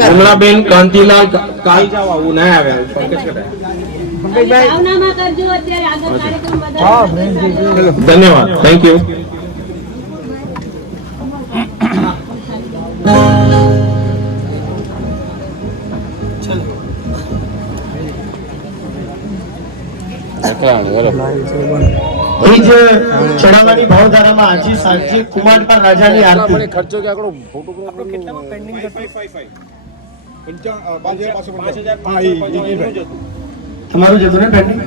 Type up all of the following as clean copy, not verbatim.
કમલાબેન કાંતિલાલ કાલ જાવ આવું ના આવે પંકજ ધન્યવાદ થેન્ક યુ ચડાવવાની ભાવધારામાં આજે સાંજે કુમારપા રાજાની આરતી ખર્ચો કે આકડો ફોટો કેટલામાં પેન્ડિંગ તમારું જતું ને પેન્ડિંગ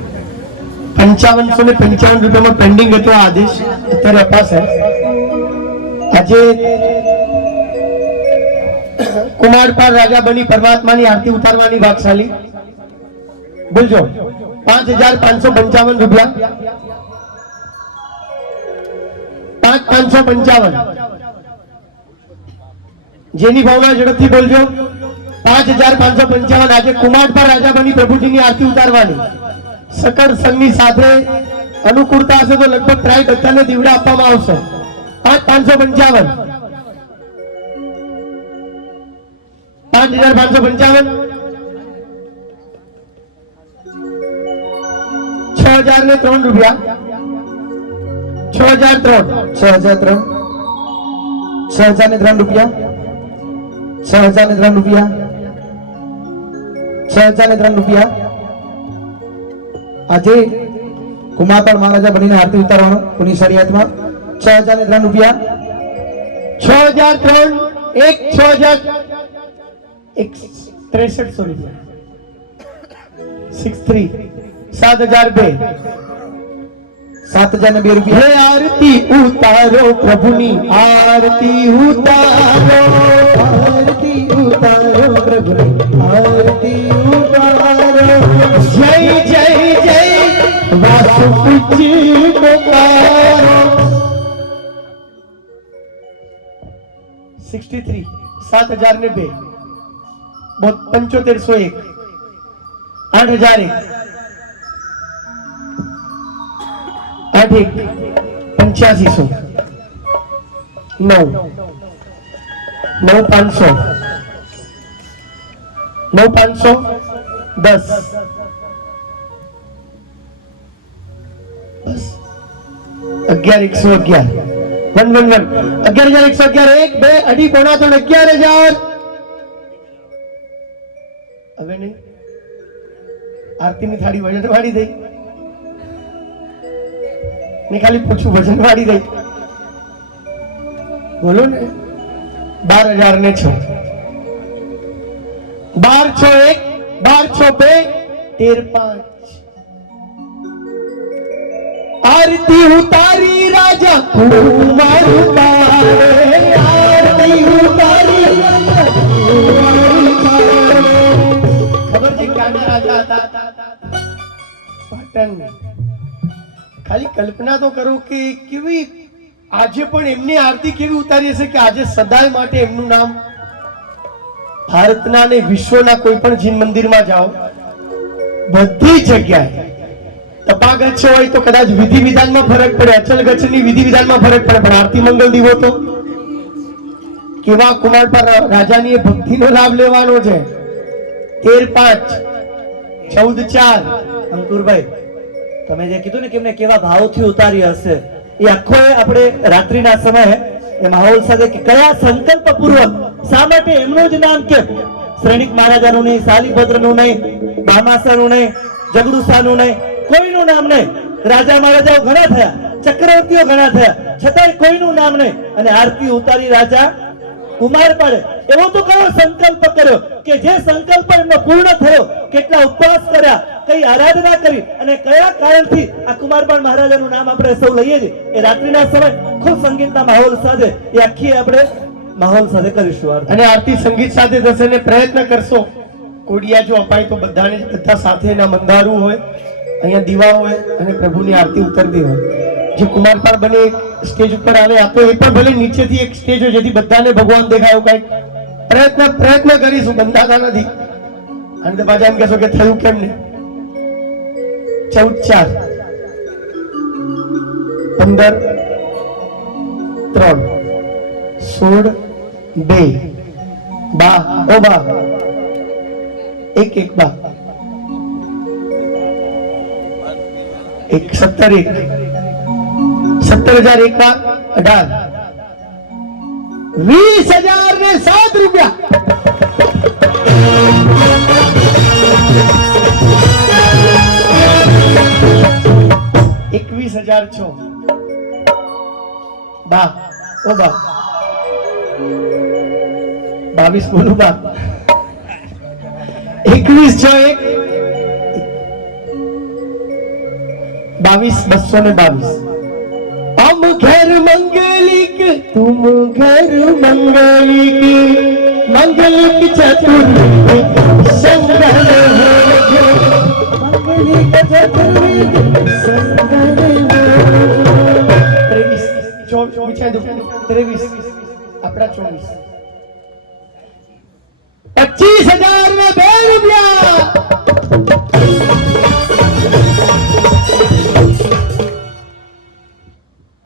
5555 રૂપિયામાં પેન્ડિંગ હતો આ આદેશ અત્યારે અપાશે આજે કુમારપાલ રાજા બની પરમાત્માની આરતી ઉતારવાની ભાગશાલી બોલજો 5555 રૂપિયા 5555 જેની ભાવના ઝડપથી બોલજો 5555 આજે કુમારપાલ રાજા બની પ્રભુજીની આરતી ઉતારવાની સકળ સંઘની સાથે અનુકૂળતા હશે તો લગભગ પ્રાય બધાને દીવડા આપવામાં આવશે 5555 5555 6003 રૂપિયા 6003 રૂપિયા 6003 રૂપિયા 6003 રૂપિયા આજે કુમારપાલ મહારાજા બનીને આરતી ઉતારવાનો કોની શરિયાતમાં 6003 રૂપિયા 6003 એક 6300 રૂપિયા 63 7002 7002 રૂપિયા હે આરતી ઉતારો પ્રભુની આરતી ઉતારો પ્રભુની આરતી ઉતારો જય જય જય વાસુજી પુકારો 63 7002 7501 8001 8500 9 9500 10 11111 11111 1 2 અઢી પોણા 3 11000 હવે નહીં આરતીની થાળી વજન વાળી દઈ ને ખાલી પૂછું વજન વાળી દઈ બોલો ને 12000 ને 6 12 6 1 12 6 2 13 5 आरती उतारी राजा कुमार उतारे आरती उतारी खबर છે ક્યાંના રાજા હતા પાટણ ખાલી કલ્પના તો કરો કે કેવી આજે પણ એમની આરતી કેવી ઉતારી હશે કે આજે સદાય માટે એમનું નામ ભારતના અને વિશ્વના કોઈ પણ જીન મંદિરમાં જાઓ બધી જગ્યાએ તપાગચ્છ હોય તો કદાચ વિધિ વિધાનમાં ફરક પડે અચલ ગચ્છની વિધિ વિધાનમાં ફરક પડે પણ આરતી મંગલ દીવો તો કેવા કુમારપાલ રાજાની ભક્તિનો લાભ લેવાનો છે 13 5 14 4 અંકુરભાઈ તમે જે કીધું ને કે એમને કેવા ભાવથી ઉતારી હશે એ આખો આપણે રાત્રિના સમયે એ માહોલ સાથે કે કયા સંકલ્પ પૂર્વક શા માટે એમનું જ નામ કેમ શ્રેણિક મહારાજાનું નહીં શાલીભદ્રનું નહીં ભામાસાનું નહીં જગડુસાનું નહીં કોઈનું નામ નહીં રાજા મહારાજાઓ ઘણા થયા ચક્રવર્તીઓ ઘણા થયા છતાંય કોઈનું નામ નહીં અને આરતી ઉતારી રાજા કુમારપાળે એવો તો કયો સંકલ્પ કર્યો કે જે સંકલ્પ એમનો પૂર્ણ થયો કેટલા ઉપવાસ કર્યા કઈ આરાધના કરી અને કયા કારણથી આ કુમારપાળ મહારાજાનું નામ આપણે સૌ લઈએ છીએ એ રાત્રિના સમય ખૂબ સંગીતના માહોલ સાથે એ આખી આપણે માહોલ સાથે કરીશું અને આરતી સંગીત સાથે થશે ને પ્રયત્ન કરશો કોડિયા જો અપાય તો બધાને બધા સાથે એના મંદારું હોય અહીંયા દીવા હોય અને પ્રભુની આરતી ઉતરતી હોય જે કુમારપાળ બને સ્ટેજ ઉપર આવે આ તો એ પણ ભલે નીચેથી એક સ્ટેજ હોય જેથી બધાને ભગવાન દેખાયો કઈ પ્રયત્ન કરીશું બંધાતા નથી અને પાછા એમ કહેશો કે થયું કેમ નહીં 14 4 15 3 16 2 બા ઓ બા એક બા એક 17 1 બા 18 20,000 ને 7 રૂપિયા 21,000 છો બા ઓ બા 22 બોલું બા 21 છો 22,222 हम घर मंगलिक तुम घर मंगलिक मंगलिक चतुर्वेदी संगल मंगलिक चतुर्वेदी संगल 23 अपना 24 25,000 में 2 रुपया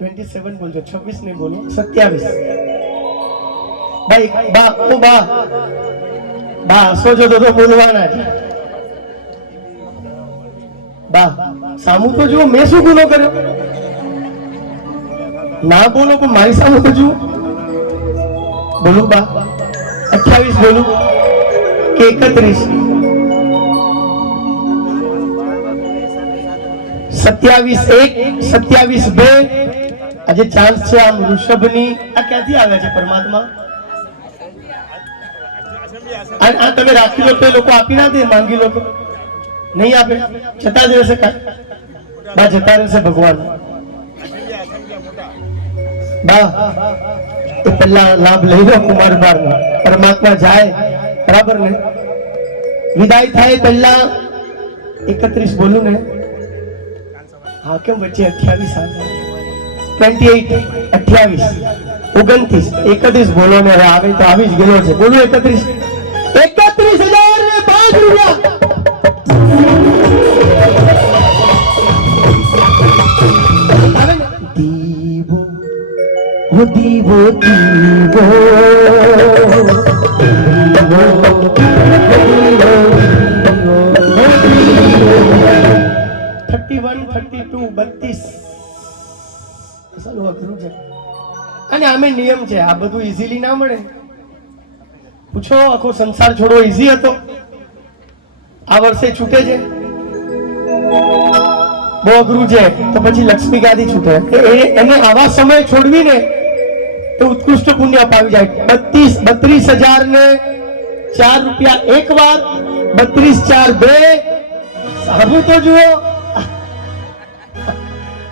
27 बोलो 26 नहीं बोलो 27 भाई बा ओ बा सोचो तो बोलवाना है बा सामू तो जो मैं શું ગુનો કર્યો ના બોલો પણ મારી સામે તો જો બોલું બા 28 બોલું કે 31 27 1 27 2 આજે ચાન્સ છે આમ ઋષભની આ ક્યાંથી આવે છે પરમાત્મા આ તમે રાખી લો તો એ લોકો આપી ના દે માંગી લો તો નહીં આપે જતા જ રહેશે બા જતા રહેશે ભગવાન બા તો પહેલા લાભ લઈ લો કુમાર બારનો પરમાત્મા જાય બરાબર ને વિદાય થાય પહેલા 31 બોલું ને હા કેમ વચ્ચે 28 આવે 28 28 29 31 બોલો ને હવે આવે તો આવી જ ગયો છે બોલો 31,000 ને 5 રૂપિયા દીવો ઓ દીવો દીવો 31 32 32 અઘરું છે અને આમે નિયમ છે આ બધું ઈઝીલી ના મળે પૂછો આખો સંસાર છોડવો ઈઝી હતો આ વર્ષે છૂટે છે બહુ અઘરું છે તો પછી લક્ષ્મી ગાદી છૂટે એને આવા સમય છોડવી ને તો ઉત્કૃષ્ટ પુણ્ય પાવી જાય 32,000 ને 4 રૂપિયા એક વાર 32 4 2 સારું તો જુઓ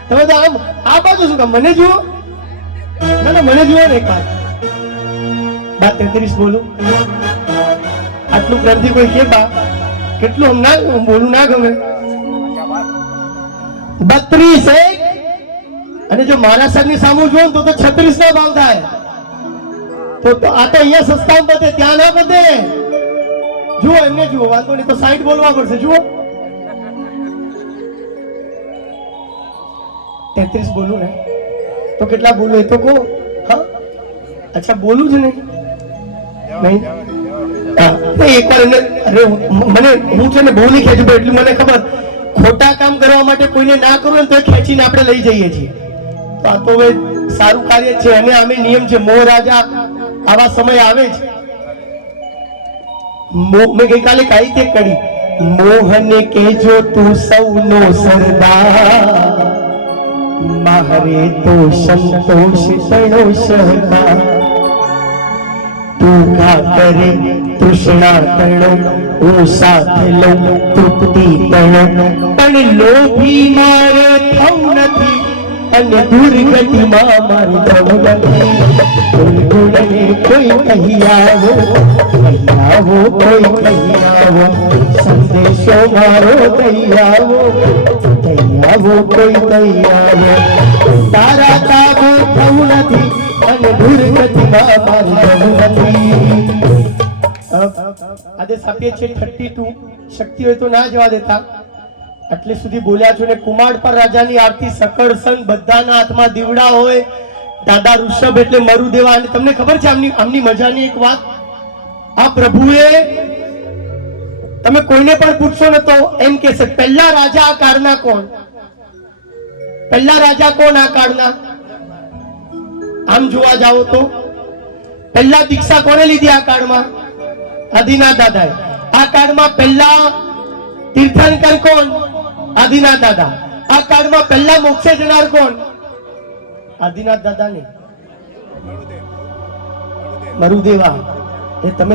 તમે તો આમ આ બાજુ શું કામ મને જુઓ ના મને જુઓ ને એક વાર 33 બોલું આટલું પ્રેમથી કોઈ કે બા કેટલું ના બોલું ના ગમે 32 1 અને જો મારા સરની સામું જુઓ તો 36 નો ભાવ થાય તો આ તો અહીંયા સસ્તા બધે ત્યાં ના બધે જુઓ એમને જુઓ વાંધો નહીં તો 60 બોલવા પડશે જુઓ 33 બોલું ને તો કેટલા બોલું એ તો કહો હા અચ્છા બોલું જ નહીં એકવાર એને અરે મને હું છે ને બહુ નહીં ખેંચું એટલું મને ખબર ખોટા કામ કરવા માટે કોઈને ના કરું ને તો ખેંચીને આપણે લઈ જઈએ છીએ તો આ તો હવે સારું કાર્ય છે અને આમે નિયમ છે મોહ રાજા આવા સમય આવે છે મેં ગઈકાલે કઈ તે કરી મોહને કહેજો તું સૌનો સરદાર મારે તો સંતોષ તણો સહકાર તું ખાતરે તૃષ્ણા તણ હું સાથ લઉં તૃપ્તિ તણ પણ લોભી મારે થવું નથી અને દુર્ગતિમાં મારું દમ નથી ગુણને કોઈ કહી આવો કોઈ કહી આવો સંદેશો મારો દઈ આવો કોઈ દઈ આવો તારા કાબુ થવું નથી અને દુર્ગતિમાં મારું દમ નથી આજે સાપીએ છે 32 શક્તિ હોય તો ના જવા દેતા આટલે સુધી બોલ્યા છો ને કુમારપર રાજાની આરતી સકળ સંગ બધાના હાથમાં દીવડા હોય, દાદા ઋષભ એટલે મરુદેવા. અને તમને ખબર છે આમની મજાની એક વાત, આ પ્રભુએ તમે કોઈને પણ પૂછશો ને તો એમ કહેશે પહેલા રાજા આ કાળના કોણ, પહેલા રાજા કોણ આ કાળના. આમ જોવા જાઓ તો પહેલા દીક્ષા કોને લીધી આ કાળમાં? આદિનાથ દાદાએ. આ કાળમાં પહેલા તીર્થંકર કોણ? આદિનાથ દાદા. આ કાળમાં પહેલા મોક્ષે જનાર કોણ? આદિનાથ દાદા ને મરુદેવા. એ તમે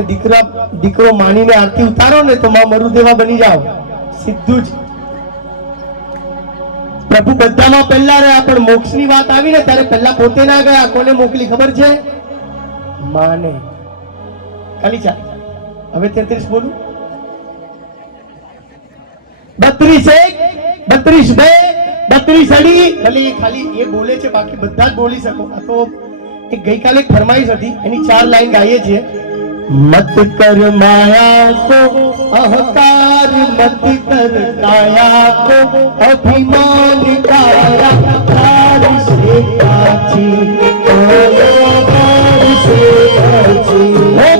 દીકરો માનીને આરતી ઉતારો ને તો માં મરુદેવા બની જાઓ, સીધું જ. પ્રભુ બધામાં પહેલા રહ્યા, પણ મોક્ષની વાત આવી ને ત્યારે પહેલા પોતે ના ગયા. કોને મોકલી ખબર છે? માને. ખાલી ચાલ. હવે 33 બોલું. 32 1 32 2 32 અડી. ભલે એ ખાલી એ બોલે છે, બાકી બધા જ બોલી શકો. આ તો એક ગઈકાલે એક ફરમાઈશ હતી, એની 4 લાઈન ગાઈએ છીએ. मत कर माया को अहंकार, मत कर काया को अभिमान, काया कार से काची, काया कार से काची,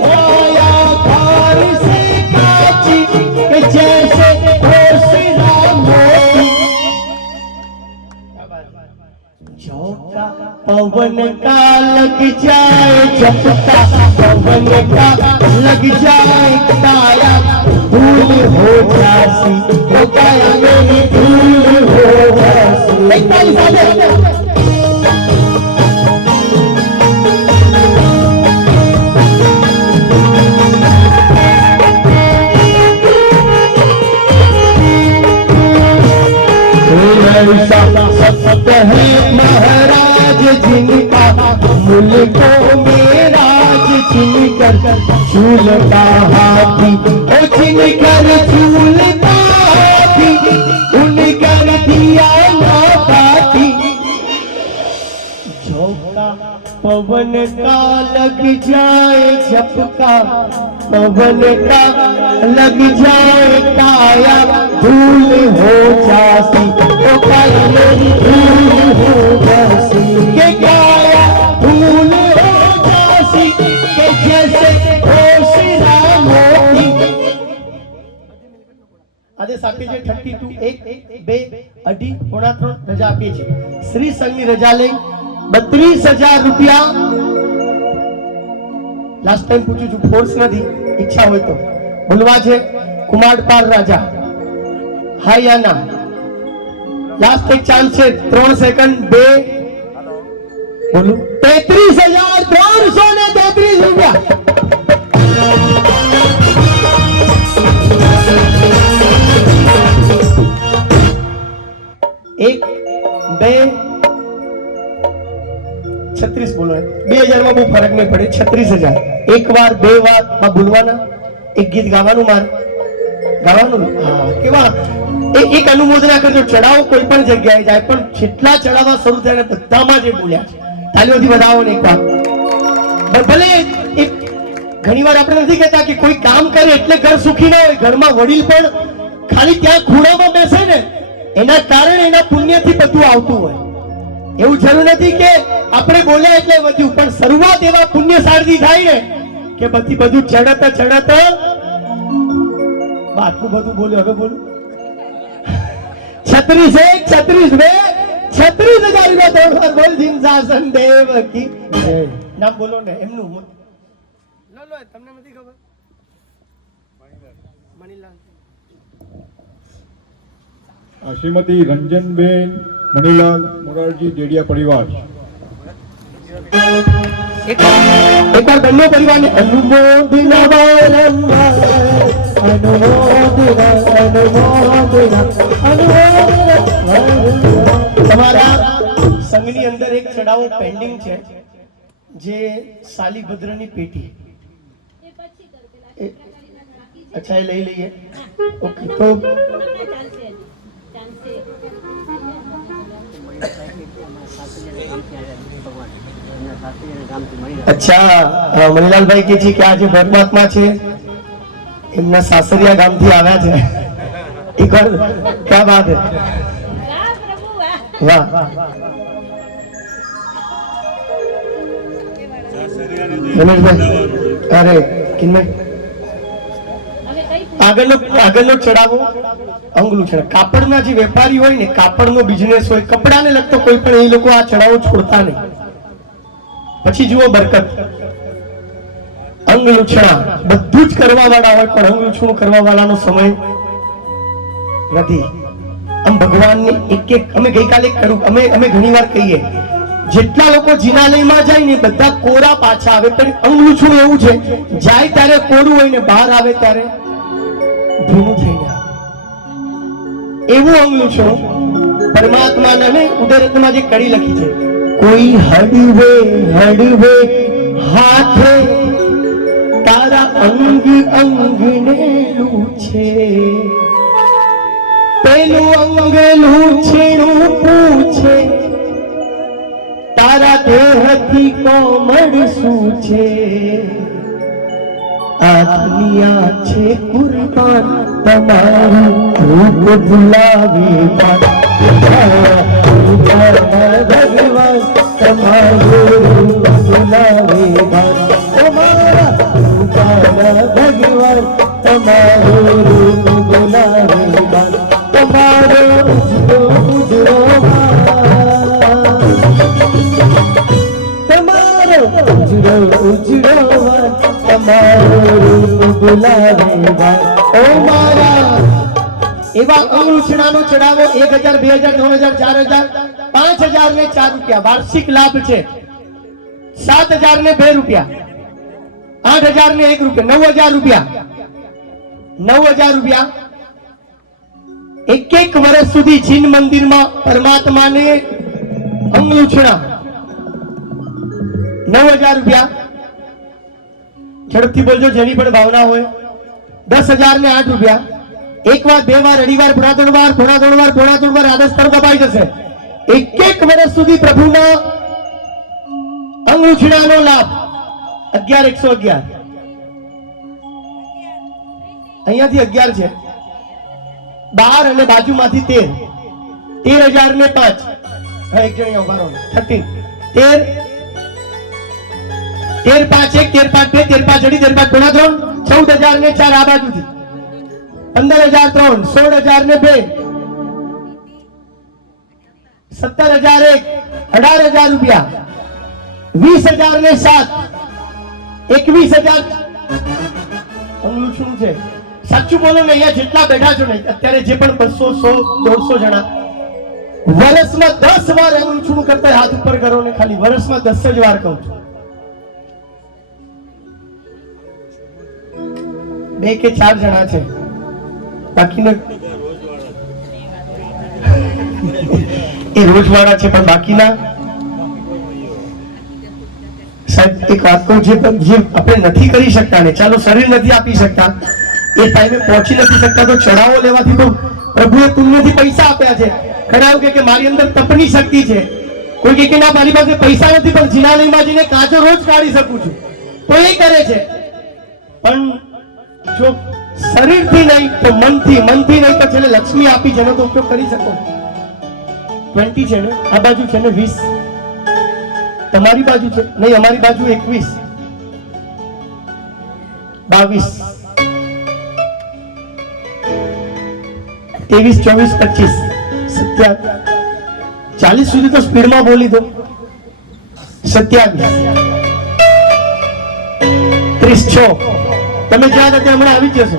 काया कार से काची, कि जैसे ओसरा मोती. झोंका पवन का लग जाए झपका, पवन का लग जाए काया, धूल हो जासी, तो काया मेरी धूल हो जासी. एक ताली साथे. सत्य है महाराज जिनका, मुल्कों में राज जिनकर झूलता हाथी, ओ जिनकर झूलता हाथी, उनकर दिया ना पाती. झोंका पवन का लग जाए झपका, पवन का लग जाए काया, धूल हो जासी, तो काया मेरी धूल हो जासी, के काया धूल हो जासी, के जैसे ओसरा मोती. આજે સાથે જે 32 1 2 અઢી પોણા 3 રજા આપીએ છીએ. શ્રી સંઘની રજા લઈ 32,000 રૂપિયા. લાસ્ટ ટાઈમ પૂછું છું, ફોર્સ નથી, ઈચ્છા હોય તો બોલવા છે. કુમારપાલ રાજા, હા યા ના? લાસ્ટ એક ચાન્સ છે, 3 સેકન્ડ. 2 બોલું. 33,333 રૂપિયા. એક 2 36 બોલો. 2000 માં બહુ ફરક નહીં પડે. 36,000. એક વાર 2 વાર માં બોલવાના. એક ગીત ગાવાનું, માર ગાવાનું. હા, કેવા એક અનુમોદના કરજો. ચડાવો કોઈ પણ જગ્યાએ જાય, પણ જેટલા ચડાવવા શરૂ થયા બધામાં જે બોલ્યા છે, તાલીઓથી વધાવો ને એક વાર. ભલે ઘણી વાર આપણે નથી કહેતા કે કોઈ કામ કરે એટલે ઘર સુખી ના હોય. ઘરમાં વડીલ પણ ખાલી ત્યાં ખૂણામાં બેસે ને, એના કારણે એના પુણ્યથી બધું આવતું હોય. એવું જરૂર નથી કે આપણે બોલ્યા એટલે વધ્યું, પણ શરૂઆત એવા પુણ્યશાળી થાય ને કે પછી બધું ચડત આટલું બધું બોલ્યું. હવે બોલું. 36 1 36 2 36,000 રૂપિયા. 3 વાર બોલ. જીનસાસન દેવ કી નામ બોલો ને એમનું. લો તમને નથી ખબર? મણીલાલ. શ્રીમતી રંજનબેન મણીલાલ મોરારજી ડેડિયા પરિવાર. એકવાર બંને પરિવારને અનુમોદના વારંવાર, અનુમોદના અનુમોદના અનુમોદના. તમારા સંઘની અંદર એક ચડાવો પેન્ડિંગ છે, જે સાલીભદ્રની પેટી. અચ્છા, એ લઈ લઈએ. ઓકે, તો અચ્છા, મણીલાલભાઈ કે છે કે આજે પરમાત્મા છે એમના સાસરિયા ગામથી આવ્યા છે. एक बार, क्या बात है, वाह। રમેશભાઈ, અરે કિન્મય, આગળનો ચડાવો અંગલુછણા. કાપડના જે વેપારી હોય ને, કાપડનો બિઝનેસ હોય, કપડાને લગતો કોઈ પણ, એ લોકો આ ચડાવો છોડતા નહીં. પછી જુઓ બરકત, અંગલુછણા બધું જ કરવા વાળા હોય, પણ અંગલુછણું કરવા વાળાનો સમય નથી. આમ ભગવાનને એક એક, અમે ગઈકાલે કરું, અમે ઘણીવાર કહીએ, જેટલા લોકો જિનાલયમાં જાય ને બધા કોરા પાછા આવે, પણ અંગલુછણું એવું છે, જાય ત્યારે કોરું હોય ને બહાર આવે ત્યારે ભીનું થઈને આવે. એવું અંગલુછણું પરમાત્માના ને ઉદરતમાં જે કડી લખી છે, કોઈ હડવે હડવે હાથે તારા અંગ અંગને લૂછે, પેલું અંગ લૂછેનું પૂછે, તારા દેહથી કોમળ શું છે, આ દુનિયા છે કુરબાન, તમારું રૂપ ભૂલાવે ભગવાન, તમારું રૂપ ભૂલાવે તમારા ભગવાન, તમારું રૂપ ભૂલાવે તમારો ઉજળો ઉજળો તમારો ઉજળો ઉજળો તમારો રૂપ બોલાવે ઓ મારા. એવા અંગલુછણાનો ચડાવો 1000, 2000, 3000, 4000, 5000 ને 4 રૂપિયા વાર્ષિક લાભ છે. 7000 ને 2 રૂપિયા, 8000 ને 1 રૂપિયા, 9000 રૂપિયા, 9000 રૂપિયા. એક વર્ષ સુધી જીન મંદિરમાં પરમાત્માને અંગલુછણા 9000 રૂપિયા. ઝડપથી બોલજો જેની પણ ભાવના હોય. 10000 ને 8 રૂપિયા. એક વાર, બે વાર, અઢી વાર, પોણા ત્રણ વાર આદર્શ પર કપાઈ જશે. એક વર્ષ સુધી પ્રભુના અંગલુછણાનો લાભ 11111. અહીંયાથી 11 છે, બહાર અને બાજુમાંથી 13,000 ને 5. એક જણ ઉભા રહો. 13 13 5 1 13 5 2 13 5 અઢી 13 5 પોણા 3 14,000 ને 4 આ બાજુથી 15,003 16,000 ને 2 17,001 18,000 રૂપિયા 20,000 ને 7 21,000. અંગલુછણું છે. સાચું બોલો ને, અહીંયા જેટલા બેઠા છો ને અત્યારે, જે પણ 200 100 150 જણા વર્ષમાં 10 વાર અંગલુછણું કરતા હાથ ઉપર કરો ને, ખાલી વર્ષમાં 10 જ વાર કહું છું. 2 કે 4 જણા છે, બાકીના એ રોજવાળા છે, પણ બાકીના સાહેબ એક વાત કહું, જે આપણે નથી કરી શકતા ને, ચાલો શરીર નથી આપી શકતા, એ ટાઈમે પહોંચી નથી શકતા, તો ચડાવો લેવાથી તો પ્રભુએ પુણ્યથી પૈસા આપ્યા છે. ઘણા એવું કે મારી અંદર તપની શક્તિ છે, કોઈ કે ના મારી પાસે પૈસા નથી પણ જિનાલયમાં જઈને કાચો રોજ કાઢી શકું છું, તો એ કરે છે. પણ જો શરીરથી નહીં તો મનથી નહીં તો છેલ્લે લક્ષ્મી આપી જેનો તો ઉપયોગ કરી શકો. 20 છે ને આ બાજુ છે ને 20 તમારી બાજુ છે, નહીં અમારી બાજુ 21 22 23 24 25 40 સુધી તો સ્પીડમાં બોલી દો. 27 36 તમે જ્યાં હતા હમણાં આવી જશો.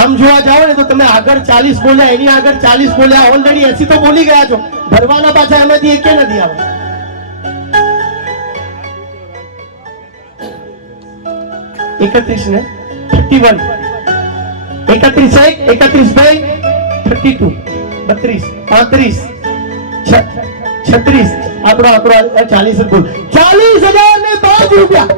આમ જોવા જાઓ ને તો તમે આગળ 40 બોલ્યા, એની આગળ 40 બોલ્યા, ઓલરેડી 80 તો બોલી ગયા છો. ભરવાના પાછા એમાંથી એકે નથી આવે. એકત્રીસ ને 31 31 1 31 2 32 32 35 36 આપણો 40 બોલ 40,000 ને 5 રૂપિયા.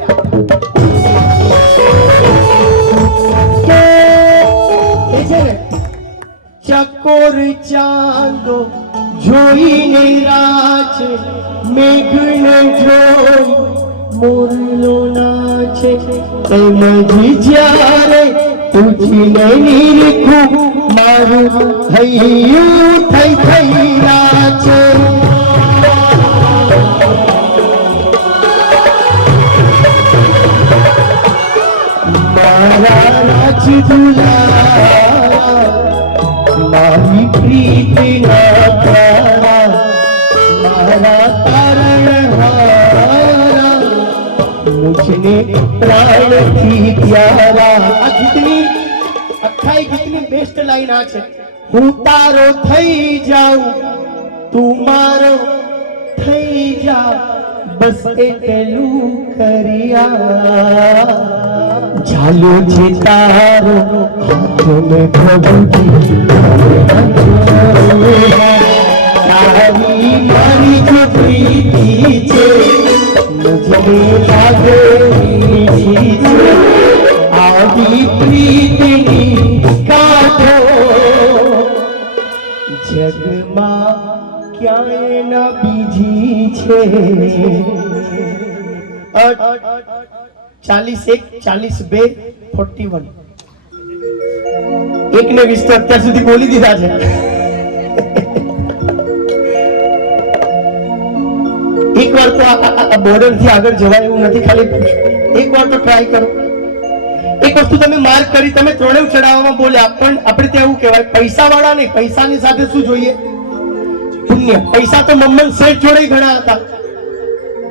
ચકોર ચાંદો જોઈને રાચે, મેઘને જોઈ મોરલો નાચે, તેમજ જ્યારે પૂછીને નીરખું મારું હૈયું થઈ થઈ નાચે. મારા રાજ દુલારા મારી પ્રીતિના તારા મારા તારણહારા મુझने પ્રાણથી પ્યારા. આ ગીતની અખાઈ ગીતની બેસ્ટ લાઈન આ છે. હું તારો થઈ જાઉં તું મારો થઈ જા બસ એટલું કર્યા. ચાલ્યો છે તારો હાથ મેં પ્રભુજી તારી મારી જો પ્રીતિ છે મુझे લાગે મીઠી છે આવી પ્રીતિની કાઢો જગમાં ક્યાંય ના બીજી છે. 41 42 41 એકને 20 તો અત્યાર સુધી બોલી દીધા છે. એક વાર તો આ બોર્ડર થી આગળ જવાય એવું નથી. ખાલી એક વાર તો ટ્રાય કરો. એક વસ્તુ તમે માર્ક કરી, તમે ત્રણેય ચડાવવામાં બોલ્યા પણ આપણે ત્યાં એવું કહેવાય પૈસા વાળા નહીં, પૈસાની સાથે શું જોઈએ? પુણ્ય. પૈસા તો મમ્મન શેઠ જોડે ઘણા હતા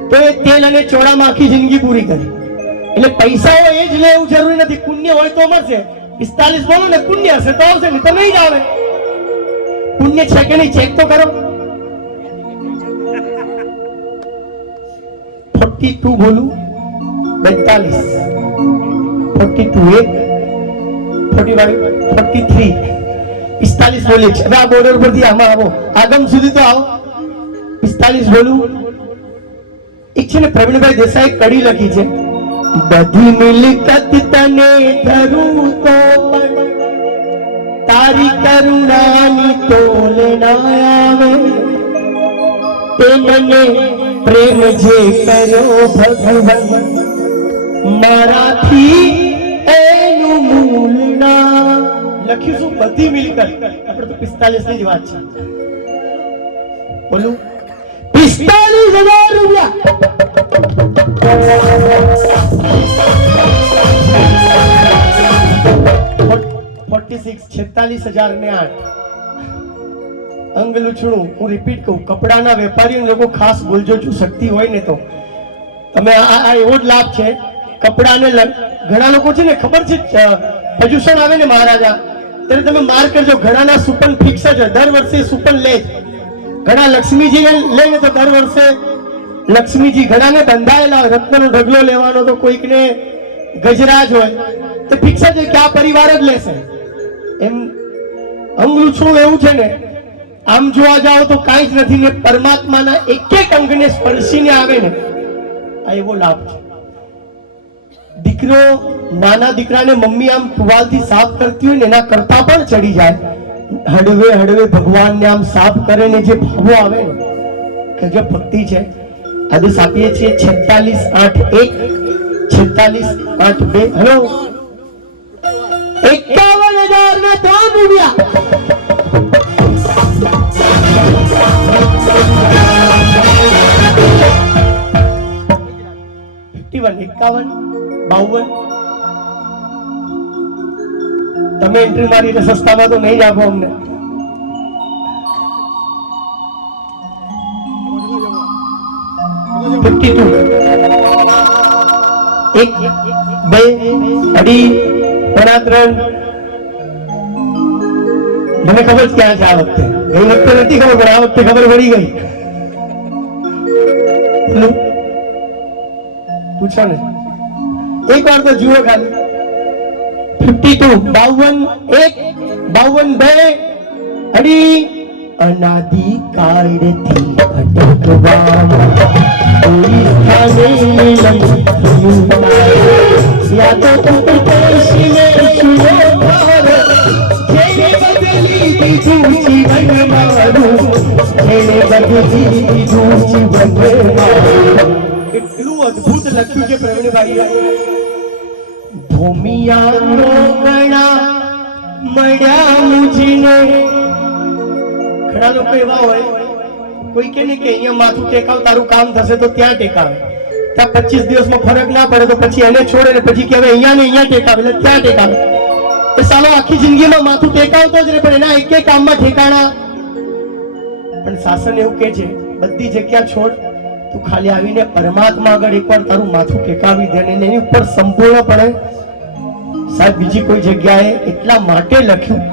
તો એ તેલ અને ચોળામાં આખી જિંદગી પૂરી કરી. એટલે પૈસા હોય એ જ લે એવું જરૂરી નથી. પુણ્ય હોય તો મળશે. 45 બોલો ને પુણ્ય હશે તો આવશે, નહીં તો નહીં જ આવે. પુણ્ય છે કે નહીં ચેક તો કરો. 42 બોલું 42 42 45 43 45 બોલીએ છીએ. હવે આ બોર્ડર પરથી આમાં આવો, આગમ સુધી તો આવો. 45 બોલું. એક છે ને પ્રવીણભાઈ દેસાઈ કડી લખી છે. બધી મિલકત તને ધરું તો તારી કરુણાની તોલ ના આવે. તે મને પ્રેમ જે કર્યો ભગવાન મારાથી એનું મૂળ ના. લખ્યું શું? બધી મિલકત. આપણે તો 45 ની જ વાત છે. બોલું 45,000 રૂપિયા. 46,008 અંગ લૂછણું. હું રિપીટ કહું, કપડાના વેપારીઓ લોકો ખાસ બોલજો. જો શક્તિ હોય ને તો તમે આ એવો જ લાભ છે. કપડાને ઘણા લોકો છે ને ખબર છે પર્યુષણ આવે ને મહારાજા ત્યારે તમે માર કરજો. ઘણાના સુપન ફિક્સ જ દર વર્ષે સુપન લે. ઘણા લક્ષ્મીજી લે ને તો દર વર્ષે લક્ષ્મીજી. ઘણાને બંધાયેલા હોય, રત્નનો ઢગલો લેવાનો તો કોઈકને ગજરાજ હોય તો ફિક્સ જ કે આ પરિવાર જ લેશે. એમ અંગલૂછણું એવું છે ને, આમ જોવા જાઓ તો કાંઈ જ નથી ને પરમાત્માના એક એક અંગને સ્પર્શીને આવે ને આ એવો લાભ છે. દીકરો નાના દીકરાને મમ્મી આમ ટુવાલથી સાફ કરતી હોય ને એના કરતા પણ ચડી જાય. હળવે હળવે ભગવાનને આમ સાફ કરે ને જે ભાવો આવે ને ગજબ ભક્તિ છે. આદેશ આપીએ છીએ 46,801 46,802. હેલો 51,000 ના 3 રૂપિયા. 51 52 તમે એન્ટ્રી મારી એટલે સસ્તામાં તો નહીં જ આપો અમને. એક બે અઢી પોણા ત્રણ. મને ખબર છે ક્યાં છે આ વખતે. ગઈ વખતે નથી ખબર પણ આ વખતે ખબર પડી ગઈ. પૂછો ને એક વાર તો જુઓ ખાલી. 52 52 52 અઢી. અનાદિ કાળથી ભટકવામાં કોઈ સ્થાને યા તો ઉપદેશને સુનો ભાવ જેને બદલી દીધું જીવન મારું, જેને બદલી દીધું જીવન મારું. કેટલું અદ્ભુત લખ્યું છે પ્રવીણભાઈએ. ભૂમિયાનો ગણા મળ્યા મુજીને. ઘણા લોકો એવા હોય, કોઈ કે નહીં કે અહીંયા માથું ટેકાવ તારું કામ થશે તો ત્યાં ટેકાવે, ત્યાં 25 દિવસમાં ફરક ના પડે તો પછી એને છોડે ને પછી કે હવે અહીંયા ને અહીંયા ટેકાવે એટલે ત્યાં ટેકાવે. એ સાલો આખી જિંદગીમાં માથું ટેકાવતો જ રહે પણ એના એક એક કામમાં ઠેકાણા. પણ શાસન એવું કે છે બધી જગ્યા છોડ, તું ખાલી આવીને પરમાત્મા આગળ એકવાર તારું માથું ટેકાવી દે ને એની ઉપર સંપૂર્ણપણે. સાહેબ બીજી કોઈ જગ્યાએ એટલા માટે લખ્યું,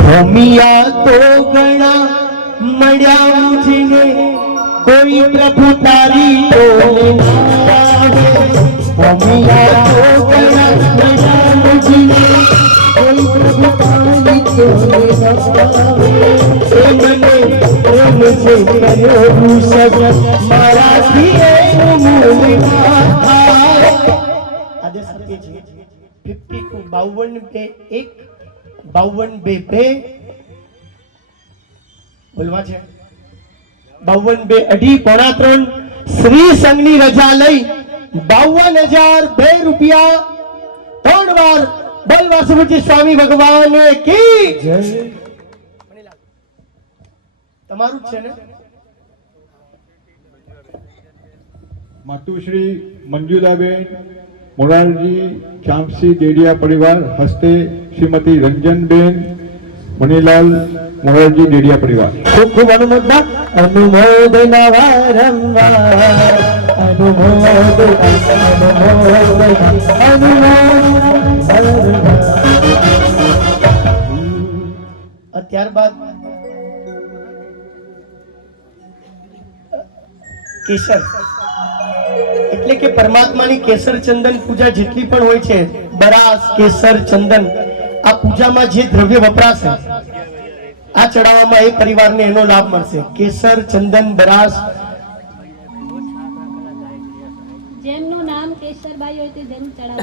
ભૂમિયા તો ઘણા મળ્યા મુજીને, કોઈ પ્રભુ તારી ટોળે ના આવે. ભૂમિયા તો ઘણા મળ્યા મુજીને, કોઈ પ્રભુ તારી ટોળે ના આવે. એ મને પ્રેમ છે કર્યો સજન, મારાથી એનું મૂળ ના થાય. આજે સત્ય છે 52 52 બે 1 52 બે 2 બોલવા છે 52 બે 2.5 પોણા 3 શ્રી સંઘની રજા લઈ 52,002 રૂપિયા 3 વાર બોલ વાસુદેવ સ્વામી ભગવાન કી જય. તમારું જ છે ને? માતુશ્રી મંજુલાબેન મોરારજી ચામસી દેડિયા પરિવાર હસ્તે શ્રીમતી રંજનબેન મણીલાલ મોરારજી દેડિયા પરિવાર. ખૂબ ખૂબ અનુમોદના. અનુમોદના વારંવાર, ત્યારબાદ કેસર એટલે કે પરમાત્માની કેસર ચંદન પૂજા જેટલી પણ હોય છે, બરાસ કેસર ચંદન, આ પૂજામાં જે દ્રવ્ય વપરાશે આ ચડાવવામાં એ પરિવારને એનો લાભ મળશે. કેસર ચંદન બરાસ જેમનું નામ કેસરબાઈ હોય તે જરૂર ચડાવો.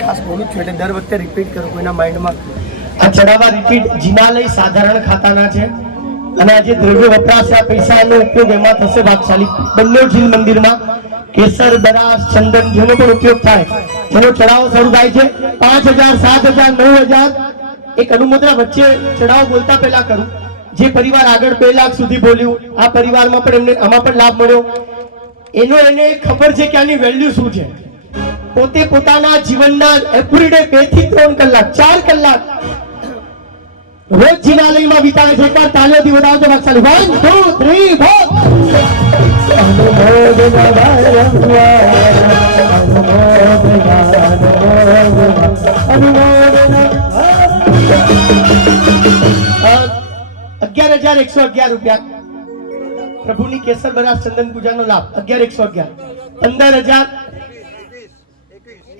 ખાસ બોલું છું એટલે દર વખતે રિપીટ કરું કોઈના માઇન્ડમાં. આ ચડાવવા રિપીટ જીનાલય સાધારણ ખાતાના છે અને આ જે દ્રવ્ય વપરાશ આ પૈસાનો ઉપયોગ એમાં થશે ભાગશાળી બંને જીન મંદિરમાં. કેસર બરાસ ચંદન જેનો પણ ઉપયોગ થાય, જેનો ચડાવો શરૂ થાય છે 5,000 7,000 9,000. એક અનુમોદના વચ્ચે ચડાવો બોલતા પહેલા કરું. જે પરિવાર આગળ 2 લાખ સુધી બોલ્યું આ પરિવારમાં પણ એમને આમાં પણ લાભ મળ્યો. એનો એને ખબર છે કે આની વેલ્યુ શું છે. પોતે પોતાના જીવનના એવરીડે 2 થી 3 કલાક 4 કલાક રોજ જીનાલયમાં વિતાવે છે. એકવાર તાળીઓથી વધાવજો ભાગશાળી. 1 2 3 4. અનુમોદના વારંવાર, અનુમોદના 11,111 રૂપિયા પ્રભુની કેસર બરાસ ચંદન પૂજાનો લાભ. 11,111 15,000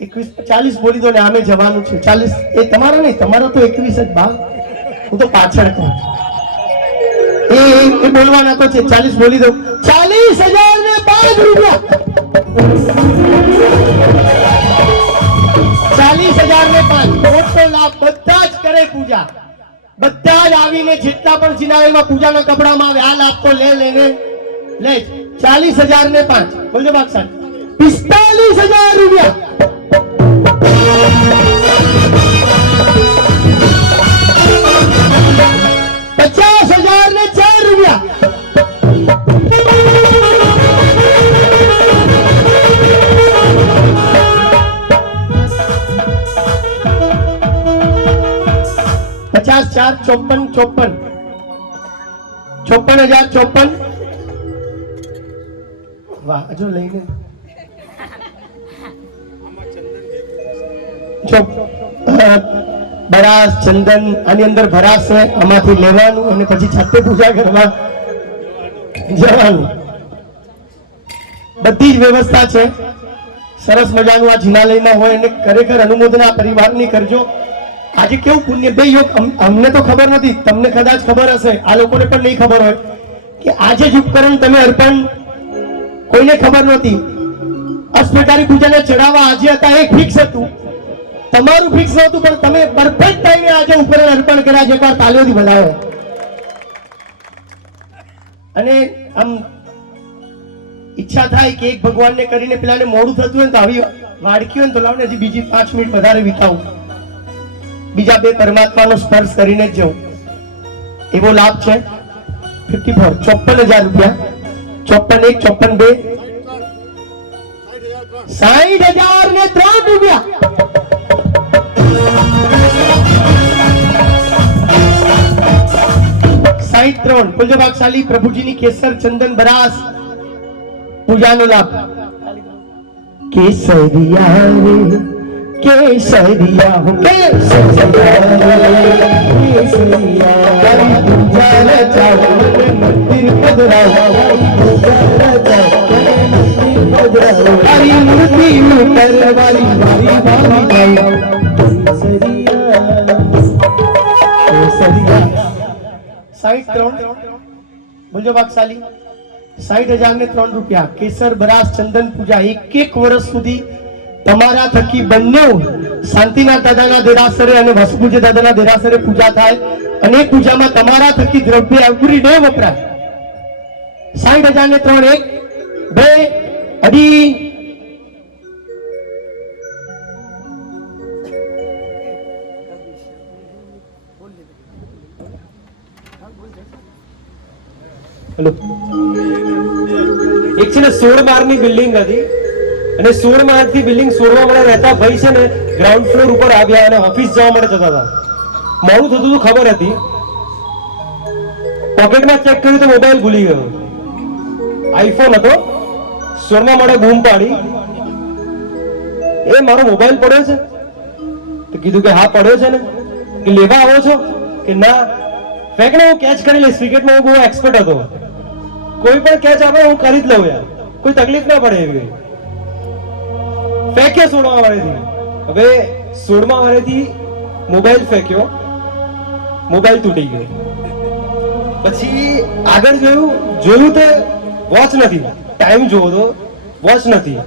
21 40 બોલી દો ને આમે જવાનું છે. 40 એ તમારો નહીં, તમારો તો 21 જ ભાવ. હું તો પાછળ કહું એ બોલવાના તો છે. 40 બોલી દો. 40,005 રૂપિયા 40,005 મોટો લાભ. બધા જ કરે પૂજા, બધા જ આવીને જેટલા પણ જીનાલયમાં પૂજાના કપડામાં આવે આ લાભ તો લે 40,005 બોલજો ભાગશાળી. 45,000 રૂપિયા 50,004 રૂપિયા 50 4 54 54,054. વાહ હજુ લઈને બરાસ ચંદન આની અંદર ભરાશે, આમાંથી લેવાનું અને પછી છાતે પૂજા કરવા જવાનું. બધી જ વ્યવસ્થા છે. સરસ મજાનું આ જીનાલયમાં હોય અને ખરેખર અનુમોદના પરિવારની કરજો. આજે કેવું પુણ્ય બે યોગ અમને તો ખબર નથી, તમને કદાચ ખબર હશે, આ લોકોને પણ નહીં ખબર હોય કે આજે જ ઉપકરણ તમે અર્પણ કોઈને ખબર નહોતી. અષ્ટપ્રકારી પૂજાને ચડાવવા આજે હતા એ ફિક્સ હતું, તમારું ફિક્સ નહોતું પણ તમે પરફેક્ટ ટાઈમે આજે ઉપકરણ અર્પણ કર્યા છે. એકવાર તાળીઓથી વધાવો. અને આમ ઈચ્છા થાય કે એક ભગવાનને કરીને પેલાને મોડું થતું હોય ને તો આવી વાડકી હોય ને તો લાવને હજી બીજી 5 મિનિટ વધારે વિતાવું, બીજા બે પરમાત્માનો સ્પર્શ કરીને જ જવું, એવો લાભ છે. 54 54,000 રૂપિયા, 54 1 54 2 60,000 ને 3 રૂપિયા. સાઈઠ 3 બોલજો ભાગશાલી પ્રભુજીની કેસર ચંદન બરાસ પૂજાનો લાભ. કેસરિયા રે કેસરિયા હો કેસરિયા તારી પૂજા રચાવો મંદિર પધરાવો, તારી મૂર્તિ ઉતરવારી મારી ભાવી જાય કેસરિયા. 63 બોલજો ભાગશાલી 60,000 ને 3 રૂપિયા. કેસર બરાસ ચંદન પૂજા 1 વર્ષ સુધી તમારા થકી બંને શાંતિનાથ દાદાના દેરાસરે અને વસુપૂજ્ય દાદાના દેરાસરે પૂજા થાય અને એ પૂજામાં તમારા થકી દ્રવ્ય એવરી ડે વપરાય. 60,000 ને 3 1 2 અઢી હેલો. એક છે ને 16 માળની બિલ્ડિંગ હતી અને 16 માળથી બિલ્ડિંગ 16 માળે રહેતા ભાઈ છે ને ગ્રાઉન્ડ ફ્લોર ઉપર આવ્યા અને ઓફિસ જવા માટે જતા હતા. મોડું થતું હતું ખબર હતી, પોકેટમાં ચેક કર્યું તો મોબાઈલ ભૂલી ગયો. આઈફોન હતો. 16મા માળે બૂમ પાડી, એ મારો મોબાઈલ પડ્યો છે? તો કીધું કે હા પડ્યો છે ને. કે લેવા આવો છો? કે ના, ફેંકને હું કેચ કરી લઈશ, ક્રિકેટમાં હું બહુ એક્સપર્ટ હતો, કોઈ પણ કેચ આવે હું કરી જ લઉં યાર, કોઈ તકલીફ ના પડે એવી. ફેંક્યો 16મા વાળેથી. હવે 16મા વાળેથી મોબાઈલ ફેંક્યો, મોબાઈલ તૂટી ગયો. પછી આગળ જોયું તો વોચ નથી, ટાઈમ જોવો તો વોચ નથી.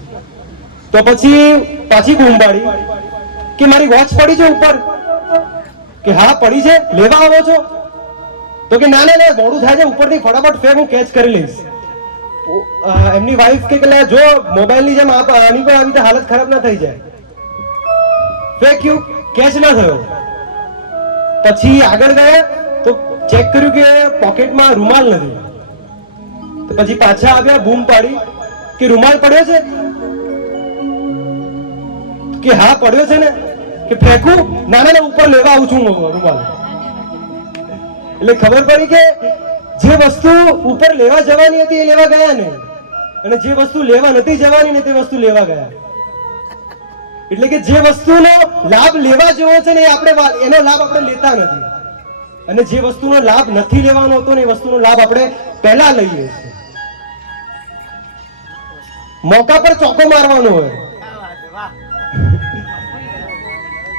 તો પછી પાછી બૂમ પાડી કે મારી વોચ પડી છે ઉપર? કે હા પડી છે, લેવા આવો છો? તો કે ના ના મોડું થાય છે, ઉપરથી ફટાફટ ફેંક, હું કેચ કરી લઈશ. એમની વાઈફ કે જો મોબાઈલની જેમ આની પણ આવી રીતે હાલત ખરાબ ના થઈ જાય. ફેંક્યું, કેચ ના થયો. પછી આગળ ગયા તો ચેક કર્યું કે પોકેટમાં રૂમાલ નથી. તો પછી પાછા આવ્યા, બૂમ પાડી કે રૂમાલ પડ્યો છે? કે હા પડ્યો છે ને. કે ફેંકું? ના ના ઉપર લેવા આવું છું રૂમાલ. એટલે ખબર પડી કે જે વસ્તુ ઉપર લેવા જવાની હતી એ લેવા ગયા ને, અને જે વસ્તુ લેવા નથી જવાની ને તે વસ્તુ લેવા ગયા. એટલે કે જે વસ્તુનો લાભ લેવા જેવો છે ને એનો લાભ આપણે લેતા નથી, અને જે વસ્તુનો લાભ નથી લેવાનો હતો ને એ વસ્તુનો લાભ આપણે પહેલા લઈએ છીએ. મોકા પર ચોકો મારવાનો હોય.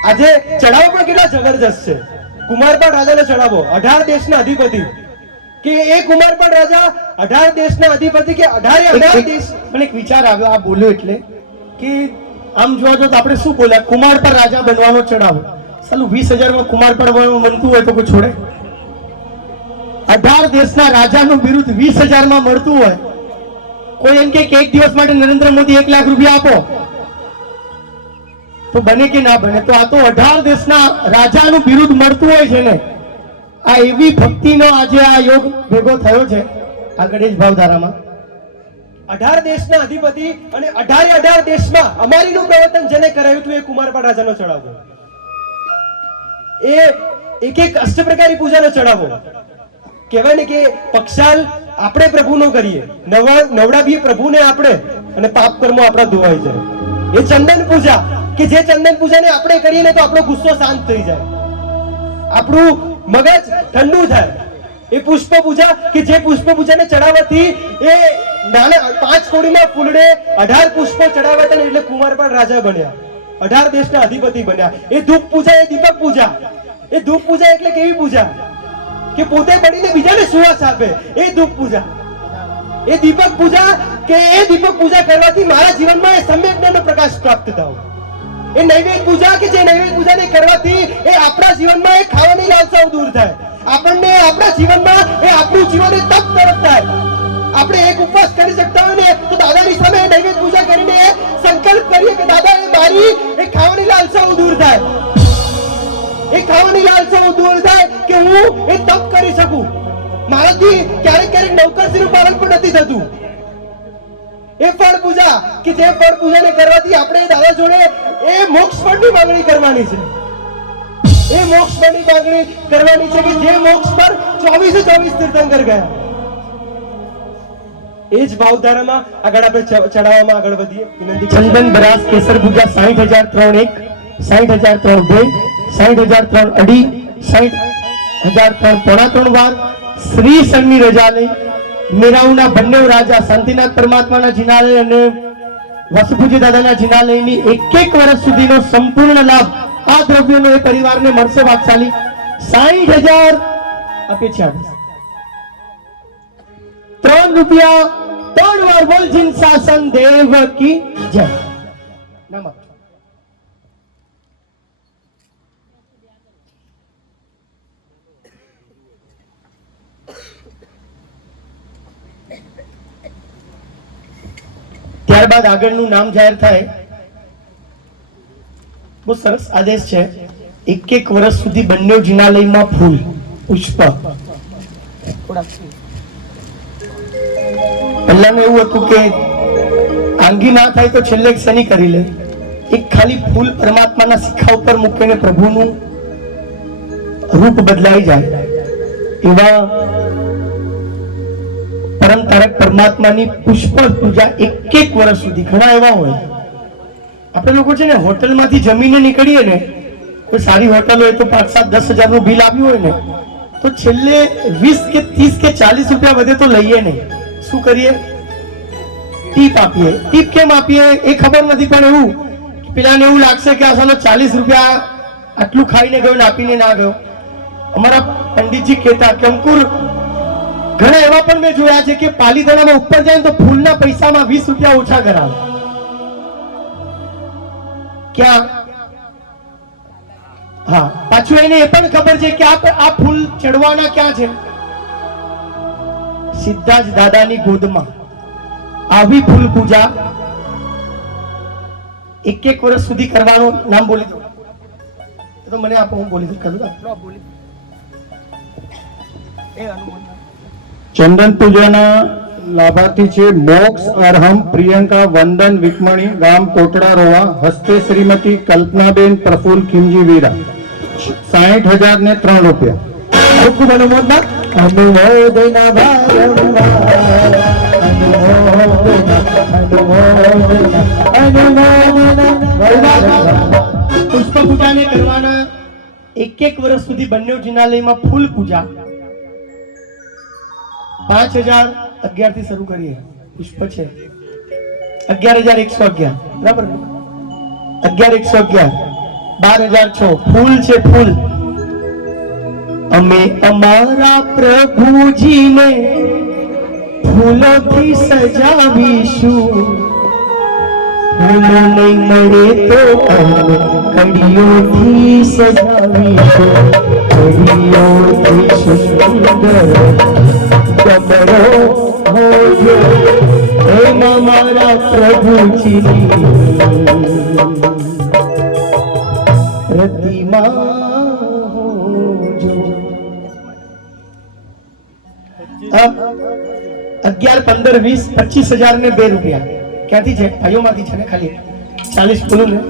આજે ચડાવો પણ કેટલા જબરજસ્ત છે. કુમારપાળ રાજાને ચડાવો, 18 દેશના અધિપતિ, કે એ કુમારપાળ રાજા 18 દેશના અધિપતિ, કે 18 દેશ. પણ એક વિચાર આવ્યો આ બોલ્યો એટલે કે આમ જોવા જો તો આપણે શું બોલ્યા, કુમારપાળ રાજા બનવાનો ચડાવો. સાલું 20,000 માં કુમારપાળ બનતું હોય તો કોઈ છોડે? 18 દેશના રાજાનું બિરુદ 20,000 માં મળતું હોય, કોઈ એમ કે એક દિવસ માટે નરેન્દ્ર મોદી 1 લાખ રૂપિયા આપો તો બને કે ના બને? તો આ તો 18 દેશના રાજાનું બિરુદ મળતું હોય છે ને. આ એવી ભક્તિનો આજે આ યોગ ભેગો થયો છે આ ગણેશ ભાવધારામાં. 18 દેશના અધિપતિ અને 18 દેશમાં અમારીનું પ્રવર્તન જેને કરાયું હતું એ કુમારપાળ રાજાનો ચડાવો. એ એક અષ્ટપ્રકારી પૂજાનો ચડાવો. કહેવાય ને કે પક્ષાલ આપણે પ્રભુનો કરીએ, નવડાવીએ પ્રભુને આપણે, અને પાપ કર્મો આપણા ધોવાઈ જાય. એ ચંદન પૂજા, કે જે ચંદન પૂજાને આપણે કરીએ ને તો આપણો ગુસ્સો શાંત થઈ જાય, આપણું મગજ ઠંડુ થાય. એ પુષ્પ પૂજા, કે જે પુષ્પ પૂજાને ચડાવવાથી એ નાના 5 કોડીમાં ફૂલડે 18 પુષ્પો ચડાવ્યા હતા ને એટલે કુમારપાળ રાજા બન્યા, 18 દેશના અધિપતિ બન્યા. એ ધૂપ પૂજા, એ દીપક પૂજા. એ ધૂપ પૂજા એટલે કેવી પૂજા કે પોતે બળીને બીજાને સુવાસ આપે, એ ધૂપ પૂજા. એ દીપક પૂજા, કે એ દીપક પૂજા કરવાથી મારા જીવનમાં એ સમ્યક જ્ઞાનનો પ્રકાશ પ્રાપ્ત થાય. એ નૈવેદ્ય પૂજા, કે જે નૈવેદ્ય પૂજાને કરવાથી એ આપણા જીવનમાં એ ખાવાની લાલસાઓ દૂર થાય. આપણને આપણા જીવનમાં એ આપણું જીવન એ તપ તરફ થાય. આપણે એક ઉપવાસ કરી શકતા હોય ને તો દાદાની સામે નૈવેદ્ય પૂજા કરીને સંકલ્પ કરીએ કે દાદા એ મારી એ ખાવાની લાલસાઓ દૂર થાય, એ ખાવાની લાલસાઓ દૂર થાય કે હું એ તપ કરી શકું. મારાથી ક્યારેક ક્યારેક નવકરસીનું પાલન પણ નથી થતું. એ ફળ પૂજા કે જે ફળ પૂજાને કરવાથી આપણે દાદા જોડે એ મોક્ષ ફળની માંગણી કરવાની છે. એ મોક્ષ ફળની માંગણી કરવાની છે કે જે મોક્ષ પર 24 તીર્થંકર ગયા. એ જ ભાવધારામાં આગળ આપણે ચડાવવામાં આગળ વધીએ. વિનંતી ચંદન બરાસ કેસર પૂજા 60,003 60,002 60,003 60,003 પોણા 3 વાર શ્રી સંઘની રજા લઈ મેરાઉના બંને રાજા શાંતિનાથ પરમાત્માના જિનાલય અને વસુપૂજ્ય દાદાના જિનાલયની 1 વર્ષ સુધીનો સંપૂર્ણ લાભ આ દ્રવ્યોનો એ પરિવારને મળશે. વાત્સલી 60,000 અપેક્ષા 3 રૂપિયા 3 વાર બોલ જીન શાસન દેવ કી જય. નમઃ. ત્યારબાદ આગળનું નામ જાહેર થાય. બહુ સરસ આદેશ છે. 1 વર્ષ સુધી બંને જિનાલયમાં ફૂલ પુષ્પ. પહેલાનું એવું હતું કે આંગી ના થાય તો છેલ્લે એક શનિ કરી લે. એક ખાલી ફૂલ પરમાત્માના શિખા ઉપર મૂકીને પ્રભુનું રૂપ બદલાઈ જાય એવા પરમ તારક પરમાત્માની પુષ્પ પૂજા 1 વર્ષ સુધી. ઘણા એવા હોય આપણે લોકો છે ને હોટલમાંથી જમીને નીકળીએ ને, કોઈ સારી હોટલ હોય તો 5-7-10 હજારનું બિલ આવ્યું હોય ને તો છેલ્લે 20 કે 30 કે 40 રૂપિયા વધે તો લઈએ નહીં. શું કરીએ? ટીપ આપીએ. ટીપ કેમ આપીએ એ ખબર નથી, પણ એવું પેલાને એવું લાગશે કે આ સાલો 40 રૂપિયા આટલું ખાઈને ગયો ને આપીને ના ગયો. અમારા પંડિતજી કહેતા કે અંકુર ઘણા એવા પણ મેં જોયા છે કે પાલીતાણામાં ઉપર જાય તો ફૂલના પૈસામાં 20 રૂપિયા ઓછા કરાવે. ક્યાં? હા, પાછું એને એ પણ ખબર છે કે આ ફૂલ ચડવાના ક્યાં છે? સીધા જ દાદાની ગોદમાં. આવી ફૂલ પૂજા 1 વર્ષ સુધી કરવાનું. નામ બોલી દો તો મને આપો, હું બોલી દઉં. કરું ચંદન પૂજાના લાભાર્થી છે મોક્ષ અરહમ પ્રિયંકા વંદન વિકમણી, ગામ કોટડા રોવા, હસ્તે શ્રીમતી કલ્પનાબેન પ્રફુલ ખીમજી વીરા. 60,003 રૂપિયા. ખૂબ અનુમોદના. અનુમોદના પુષ્પ પૂજાને કરવાના 1 વર્ષ સુધી બંને જિનાલયમાં ફૂલ પૂજા 5,011 થી શરૂ કરીએ. પુષ્પ છે 11,111 બરાબર. 11,111 12,006 ફૂલ છે. ફૂલ અમે અમારા પ્રભુજીને ફૂલોથી સજાવીશું. ફૂલો નહીં મળે તો અમે કડીઓથી સજાવીશું. કડીઓથી સુંદર કમરો હોજો એમાં મારા પ્રભુજીની પ્રતિમા હોજો. 11, 15, 20, 25,000 ને 2 રૂપિયા ક્યાંથી છે? ભાઈઓમાંથી છે ને. ખાલી 40 બોલું ને.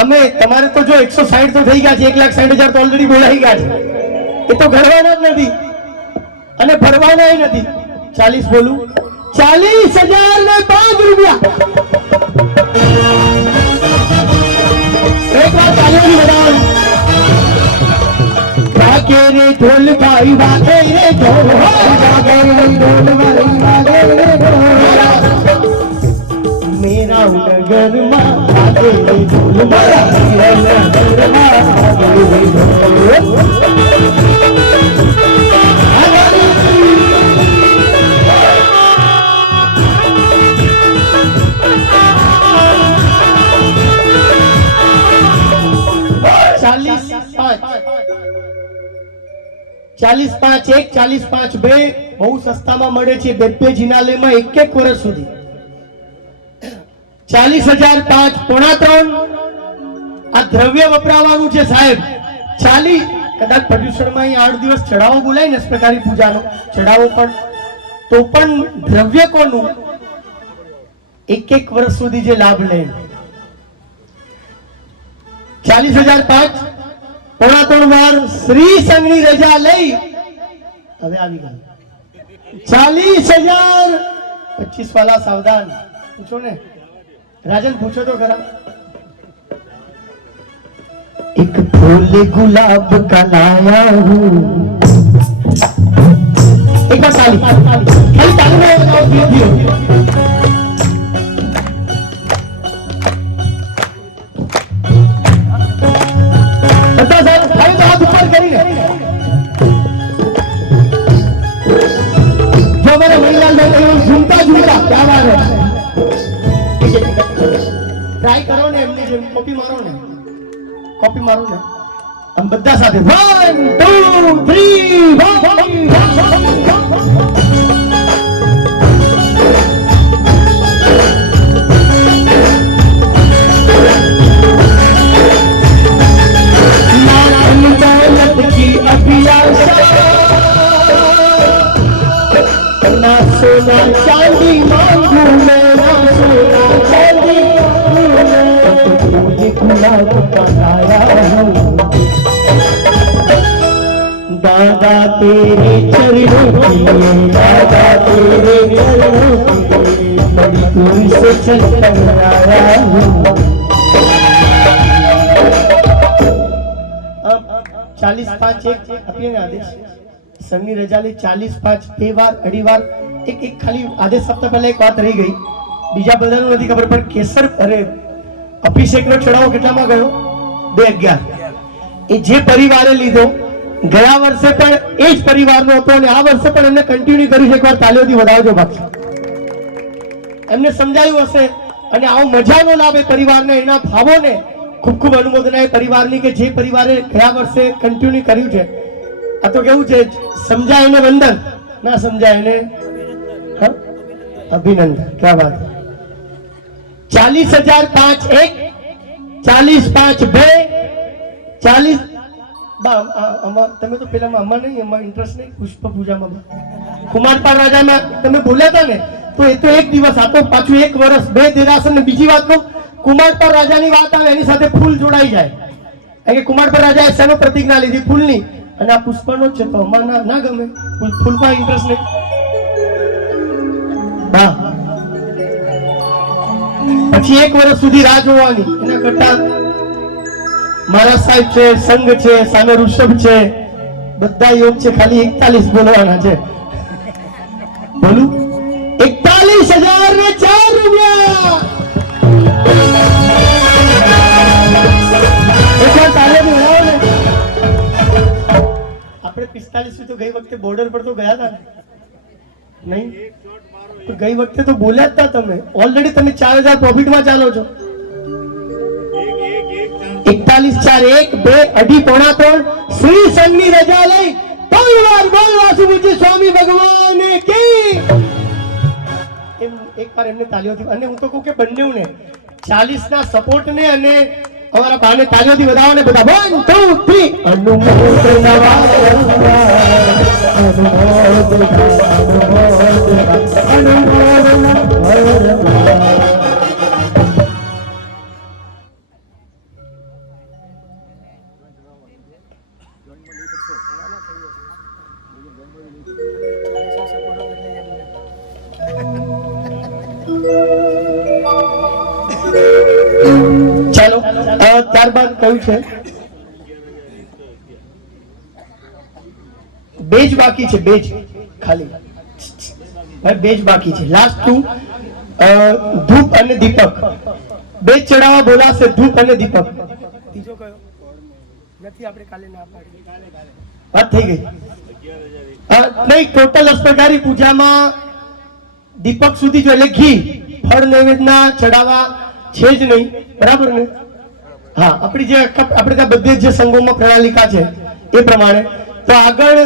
અમે તમારે તો જો 160 તો થઈ ગયા છે, 1,60,000 તો ઓલરેડી બોલાઈ ગયા છે. એ તો ઘડવાના જ નથી અને ભરવાના નથી. 40 બોલું. 40,005 રૂપિયા. એક વાર તાળીઓથી વધાવો. વાગે રે ઢોલ ભાઈ વાગે રે ઢોલ, વાગે રે ઢોલ ભાઈ વાગે રે ઢોલ. મેરા નગરમાં વાગે રે ઢોલ, મારા નગરમાં વાગે રે ઢોલ. 40-5-1, 40-5-2 બહુ સસ્તામાં મળે છે. બે જિનાલયમાં 1 વર્ષ સુધી 40,005 પોણા 3. આ દ્રવ્ય વપરાવાનું છે સાહેબ. 40 કદાચ પર્યુષણમાં 8 દિવસ ચડાવો બોલાય ને પ્રકારી પૂજાનો ચડાવો પણ તો પણ દ્રવ્ય કોનું 1 વર્ષ સુધી જે લાભ લે 40,005 પોણા 3 વાર શ્રી સંઘની રજા લઈ હવે આવી ગયું 40,025 વાલા સાવધાન પૂછો ને રાજન પૂછો તો ખરા. एक फूल गुलाब का लाया हूँ. एक बार ताली खाली ताली में बताओ धीरे धीरे. बता साहब भाई तो हाथ ऊपर करिए. जो हमारे महिला लोग झूमता झूमता क्या बात है. ट्राई करो ने एमने जो कॉपी मारो ने कॉपी मारो ने हम બધા સાથે 1 2 3 की अभिलाषा ना सोना चांदी मांगू मैं ना सोना चांदी गुलाब का लाया हूँ. दादा तेरे चरणों की दादा तेरे चरणों की बड़ी दूर से चल कर आया हूँ. अब 40-5-1 આપીએ ને આદેશ સંઘની રજા લઈ 40-5 2 વાર અઢી વાર એક ખાલી આદેશ સપ્તાહ પહેલા એક વાત રહી ગઈ. બીજા બધાનું નથી ખબર પણ કેસર અરે અભિષેકનો ચડાવો કેટલામાં ગયો 2-11. એ જે પરિવારે લીધો ગયા વર્ષે પણ એ જ પરિવારનો હતો અને આ વર્ષે પણ એમને કન્ટિન્યુ કર્યું છે. એકવાર તાલીઓથી વધાવજો બાકી એમને સમજાયું હશે અને આવો મજાનો લાભ એ પરિવારને એના ભાવોને ખૂબ ખૂબ અનુમોદના એ પરિવારની કે જે પરિવારે ગયા વર્ષે કન્ટિન્યુ કર્યું છે. આ તો કેવું છે સમજાય એને વંદન ના સમજાય એને અભિનંદન. ક્યાં વાત. 40,005 40-5-2 40 તમે તો પેલામાં અમાર નહીં અમાર ઇન્ટરેસ્ટ નહીં પુષ્પ પૂજામાં કુમારપાળ રાજામાં તમે બોલ્યા હતા ને તો એ તો એક દિવસ આ તો પાછું 1 વર્ષ 2 દેરાસર ને બીજી વાત કહું કુમારપાળ રાજાની વાત આવે એની સાથે ફૂલ જોડાઈ જાય કારણ કે કુમારપાળ રાજાએ શેનો પ્રતિજ્ઞા લીધી ફૂલની અને આ પુષ્પનો જ છે તો અમાર ના ગમે ફૂલમાં ઇન્ટરેસ્ટ નહીં. હા પછી 1 વર્ષ સુધી રાહ જોવાની એના કરતા મારા સાહેબ છે સંઘ છે સામે ઋષભ છે બધા યોગ છે ખાલી 41 બોલવાના છે. બોલું 41,004 રૂપિયા. એકવાર તાળીઓ બોલાવો ને. આપણે 45 તો ગઈ વખતે બોર્ડર પર તો ગયા હતા નહીં તો ગઈ વખતે તો બોલ્યા જ હતા તમે. ઓલરેડી તમે 4,000 પ્રોફિટમાં ચાલો છો. 41-4-1 2 અઢી પોણા 3 શ્રી સંઘની રજા લઈ 3 વાર બોલ વાસુદેવ સ્વામી ભગવાન કી. એકવાર એમને તાળીઓથી અને હું તો કહું કે બંનેને 40 ના સપોર્ટ ને અને અમારા ભાને તાળીઓથી વધાવો ને બધા 1 2 3 અનુમોદના ચાલો ત્યારબાદ કયું છે બેજ બાકી છે. બેજ ખાલી ભાઈ બેજ બાકી છે. લાસ્ટ 2 ધૂપ અને દીપક બેજ ચડાવવા બોલાશે. ધૂપ અને દીપક. ત્રીજો કયો નથી આપણે કાલે ના પાડી વાત થઈ ગઈ. નહીં ટોટલ અસ્પર્ધારી પૂજામાં દીપક સુધી જો એટલે ઘી ફળ નૈવેદ્યના ચડાવવા છે જ નહીં બરાબર ને. હા આપણી જે આપણે ત્યાં બધે જે સંઘોમાં પ્રણાલિકા છે એ પ્રમાણે તો આગળ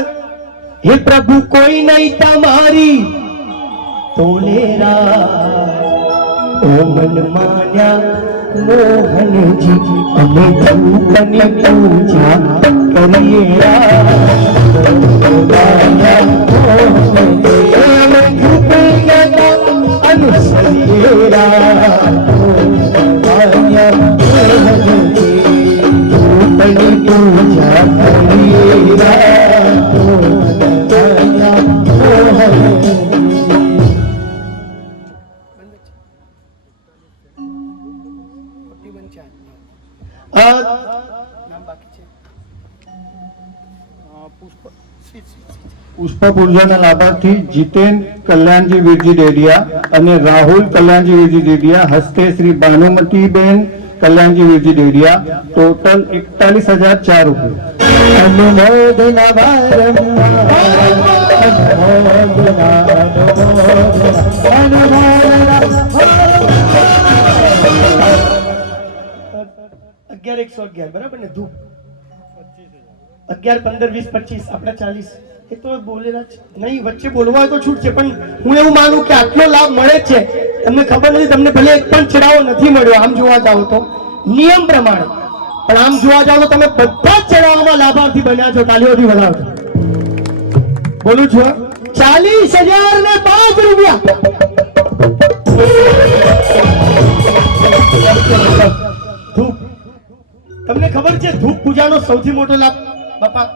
हे प्रभु कोई नहीं तमारी तोलेरा ओ मन मान्या मोहन जी अमे धूपनी पूजा करिएरा अमे धूप अनुसरिएरा मान्या मोहन जी धूपनी पूजा करिएरा પુષ્પ પૂજાના લાભાર્થી જીતેન કલ્યાણજી વીરજી ડેડિયા અને રાહુલ કલ્યાણજી વીરજી ડેડિયા હસ્તે શ્રી ભાનુમતીબેન કલ્યાણજી વીરજી ડેડિયા ટોટલ 41,004 રૂપિયા. अनुमोदना अग्यार 111 बराबर ने धूप 11 15 20 25 अपना 40 એ તો બોલેલા છે નહીં વચ્ચે બોલવા હોય તો છૂટ છે પણ હું એવું માનું કે આટલો લાભ મળે છે તમને ખબર નથી તમને ભલે એક પણ ચડાવો નથી મળ્યો આમ જોવા જાવ તો નિયમ પ્રમાણે પણ આમ જોવા જાવ તો તમે બધા જ ચડાવવામાં લાભાર્થી બન્યા છો તાલીઓથી વધાવજો બોલું છું 40,005 રૂપિયા ધૂપ તમને ખબર છે ધૂપ પૂજાનો સૌથી મોટો લાભ બાપા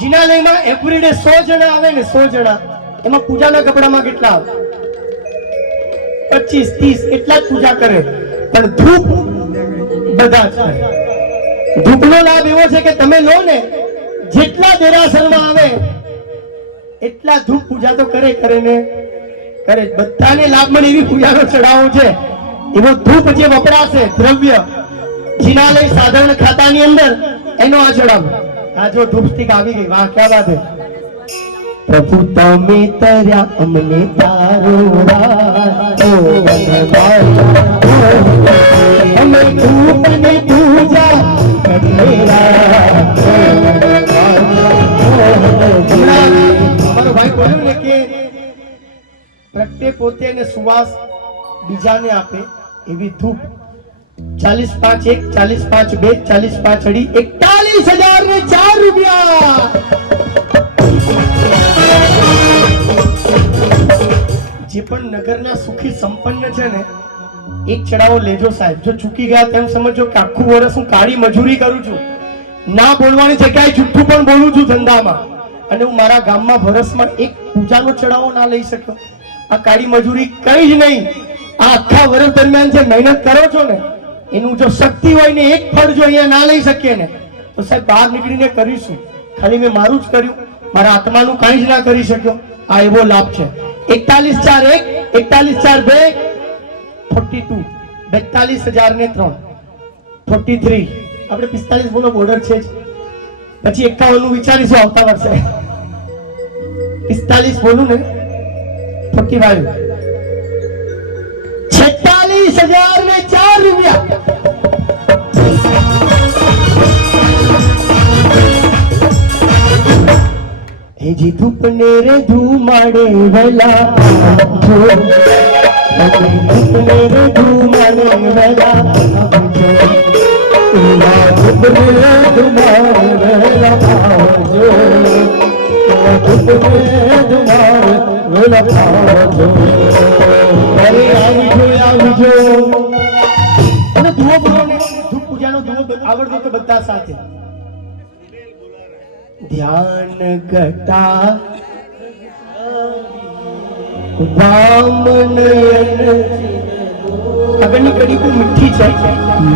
જિનાલયમાં એવરીડે 100 જણા આવે ને 100 જણા એમાં પૂજાના કપડામાં કેટલા આવે 25 30 એટલા જ પૂજા કરે પણ ધૂપ બધા જ કરે ધૂપનો લાભ એવો છે કે તમે લો ને જેટલા દેરાસરમાં આવે એટલા ધૂપ પૂજા તો કરે ને કરે બધાને લાભ મળે એવી પૂજાનો ચડાવો છે એવો ધૂપ જે વપરાશે દ્રવ્ય જિનાલય સાધારણ ખાતાની અંદર એનો આ ચડાવો આ જો ધૂપ સ્ટિક આવી ગઈ વાહ ક્યાં વાત હે પ્રભુ તમે તર્યા અમને તારો અમે ધૂપની પૂજા અમારો ભાઈ બોલ્યો ને કે પ્રગટે પોતે ને સુવાસ બીજાને આપે એવી ધૂપ 40,5 1 40,5 2 40,5 અડી 41,004 રૂપિયા જે પણ નગરના સુખી સંપન્ન છે ને એક ચડાવો લેજો સાહેબ જો ચૂકી ગયા તેમ સમજો કે આખું વર્ષ હું કાળી મજૂરી કરું છું ના બોલવાની જગ્યાએ જુઠ્ઠું પણ બોલું છું ધંધામાં અને હું મારા ગામમાં વર્ષમાં એક પૂજાનો ચડાવો ના લઈ શક્યો આ કાળી મજૂરી કઈ જ નહીં આ આખા વર્ષ દરમિયાન જે મહેનત કરો છો ને એનું જો શક્તિ હોય ને એક ફળ જો અહીંયા ના લઈ શકીએ ને તો સાહેબ બહાર નીકળીને કરીશું ખાલી મેં મારું જ કર્યું મારા આત્માનું કાંઈ જ ના કરી શક્યો આ એવો લાભ છે 41,401 41,402 42 42,003 43 આપણે 45 બોલો બોર્ડર છે જ પછી 51 નું વિચારીશું આવતા વર્ષે 45 બોલું ને 45 46,004 રૂપિયા હે જી ધૂપને રે ધૂમાડે વેલા જો ધૂપને રે ધૂમાડે વેલા ધૂપને રે ધૂમાડે વેલા જો ધૂપને ધૂમાડે વેલા જો અરે આવજો અને ધૂપ બોલો ને ધૂપ પૂજાનો ધૂપ આવડતો તો બધા સાથે ધ્યાન ઘટા વામનયન આગળની કડી બહુ મીઠી છે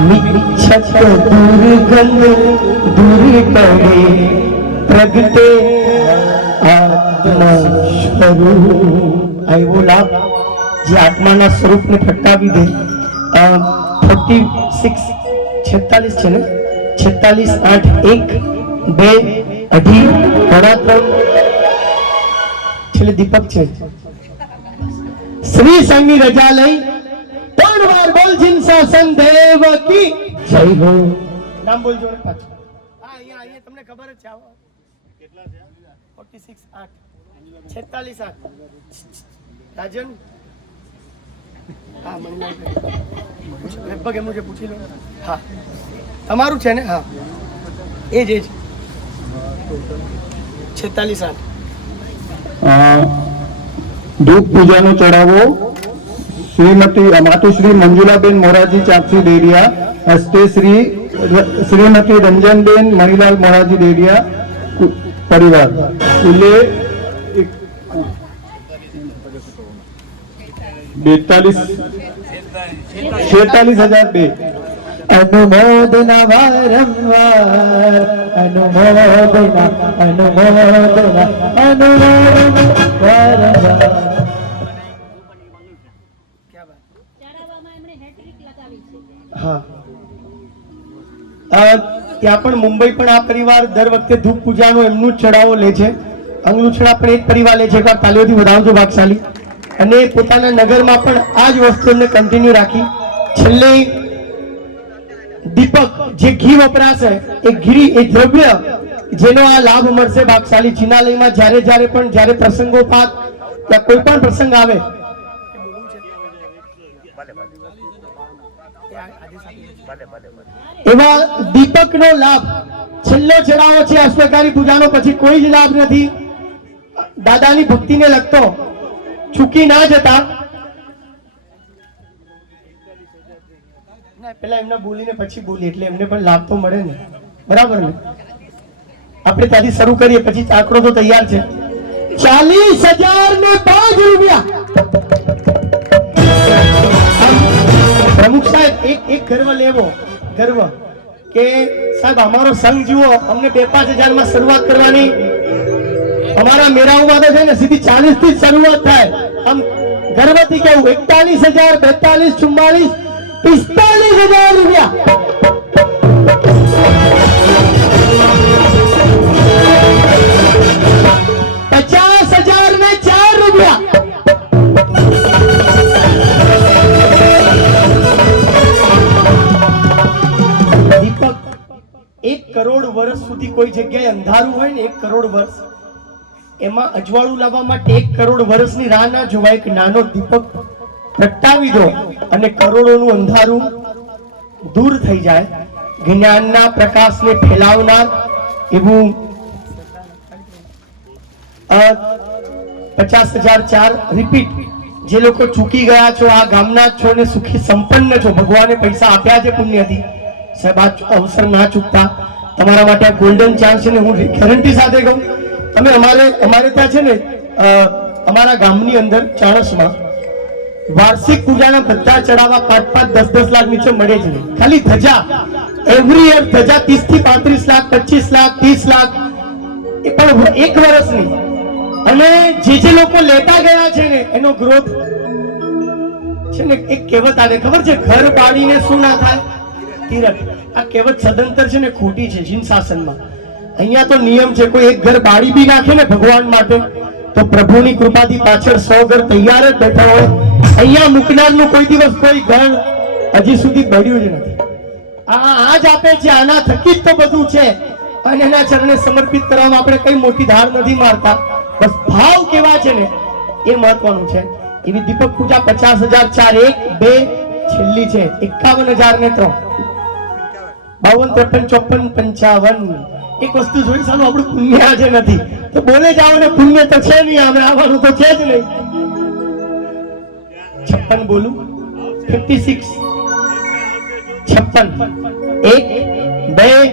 મિચ્છત દુર્ગંધ દૂર કરે પ્રગટે આત્મા સ્વરૂપ આવો લાભ જે આત્માના સ્વરૂપને પ્રગટાવી દે 46 46 છે ને 46 8 1 2 અઢી પોણા 3 છેલ્લે દીપક છે શ્રી સંઘની રજા લઈ 3 વાર બોલ જીન શાસન દેવ કી જય હો નામ બોલજો ને પાછું હા અહીંયા તમને ખબર જ છે આવો 46 8 46 8 રાજન હા મને લગભગ એમનું જે પૂછી લો હા તમારું છે ને હા એ જ 46 8 ધૂપ પૂજાનો ચડાવો માતુશ્રી મંજુલાબેન મોરારજી ચાપસી ડેડિયા, હસ્તે શ્રીમતી રંજનબેન મણિલાલ મોરારજી ડેડિયા પરિવાર, કુલે 46,002. अनुमोदना वारंवार अनुमोदना अनुमोदना अनुमोदना वारंवार ચડાવવામાં એમણે હેટ્રિક લગાવી છે. હા ત્યાં પણ મુંબઈ પણ આ પરિવાર દર વખતે ધૂપ પૂજાનો એમનું જ ચડાવો લે છે. અંગલુછડા પણ એક પરિવાર લે છે. એકવાર તાલીઓથી વધાવજો ભાગશાલી. અને પોતાના નગરમાં પણ આ જ વસ્તુ એમને કન્ટિન્યુ રાખી. છેલ્લે દીપક જે ઘી વપરાશે એ ઘી એ દ્રવ્ય જેનો આ લાભ મળશે ભાગશાલી જિનાલયમાં જ્યારે પ્રસંગોપાત या કોઈ પણ પ્રસંગ આવે એવા દીપકનો લાભ છેલ્લો ચડાવો છે અશ્વકારી પૂજાનો, પછી કોઈ જ લાભ નથી. દાદાની ભક્તિને લગતો ચૂકી ના જતા. પેલા એમને બોલીને પછી બોલી એટલે એમને પણ લાભ તો મળે ને, બરાબર ને? આપણે ત્યાંથી શરૂ કરીએ, પછી આંકડો તો તૈયાર છે. 40,005 રૂપિયા. પ્રમુખ સાહેબ એક ગર્વ લેવો, ગર્વ કે સાહેબ અમારો સંઘ જુઓ, અમને 2-5 હજારમાં શરૂઆત કરવાની. અમારા મેળાઓમાં તો છે ને સીધી 40 થી જ શરૂઆત થાય. આમ ગર્વથી કેવું 41,000 42 44 45,000 રૂપિયા. 50,004 રૂપિયા. દીપક 1 કરોડ વર્ષ સુધી કોઈ જગ્યાએ અંધારું હોય ને, 1 કરોડ વર્ષ એમાં અજવાળું લાવવા માટે 1 કરોડ વર્ષની રાહ ના જોવાય. એક નાનો દીપક પ્રગટાવી દો અને કરોડોનું અંધારું દૂર થઈ જાય. જ્ઞાનના પ્રકાશને ફેલાવનાર એવું 50,004 રિપીટ. જે લોકો ચૂકી ગયા છો, આ ગામના છો ને સુખી સંપન્ન છો, ભગવાને પૈસા આપ્યા છે પુણ્યથી, સાહેબ આ અવસર ના ચૂકતા. તમારા માટે આ ગોલ્ડન ચાન્સ છે ને હું ગેરંટી સાથે કહું, તમે અમારે ત્યાં છે ને અમારા ગામની અંદર ચાણસમાં વાર્ષિક પૂજાના બધા ચડાવવા 5-5 10-10 લાખ નીચે મળે જ નહીં. ખાલી ધજા એવરી યર ધજા 30 થી 35 લાખ 25 લાખ 30 લાખ એ પણ 1 વર્ષની. અને જે લોકો લેતા ગયા છે ને એનો ગ્રોથ છે ને. એક કહેવત આવે ખબર છે, ઘર બાળીને શું ના થાય તીરથ. આ કહેવત સદંતર છે ને ખોટી છે જીન શાસનમાં. અહીંયા તો નિયમ છે, કોઈ એક ઘર બાળી બી નાખે ને ભગવાન માટે તો પ્રભુની કૃપાથી પાછળ 100 ઘર તૈયાર જ બેઠા હોય. અહીંયા મૂકનારનું કોઈ દિવસ કોઈ ઘર હજી સુધી બળ્યું જ નથી. આ જ આપે છે, આના થકી જ તો બધું છે. અને એના ચરણે સમર્પિત કરવામાં આપણે કઈ મોટી ધાર નથી મારતા, બસ ભાવ કેવા છે ને એ મહત્વનું છે. એવી દીપક પૂજા 50,004 1 2 છેલ્લી છે 51,003 52 53 54 55. એક વસ્તુ જોઈ, સાલું આપણું પુણ્ય આજે નથી તો બોલે જાઓ ને પુણ્ય તો છે નહીં, આપણે આવવાનું તો છે જ નહીં. 56 બોલું 56 56 1 2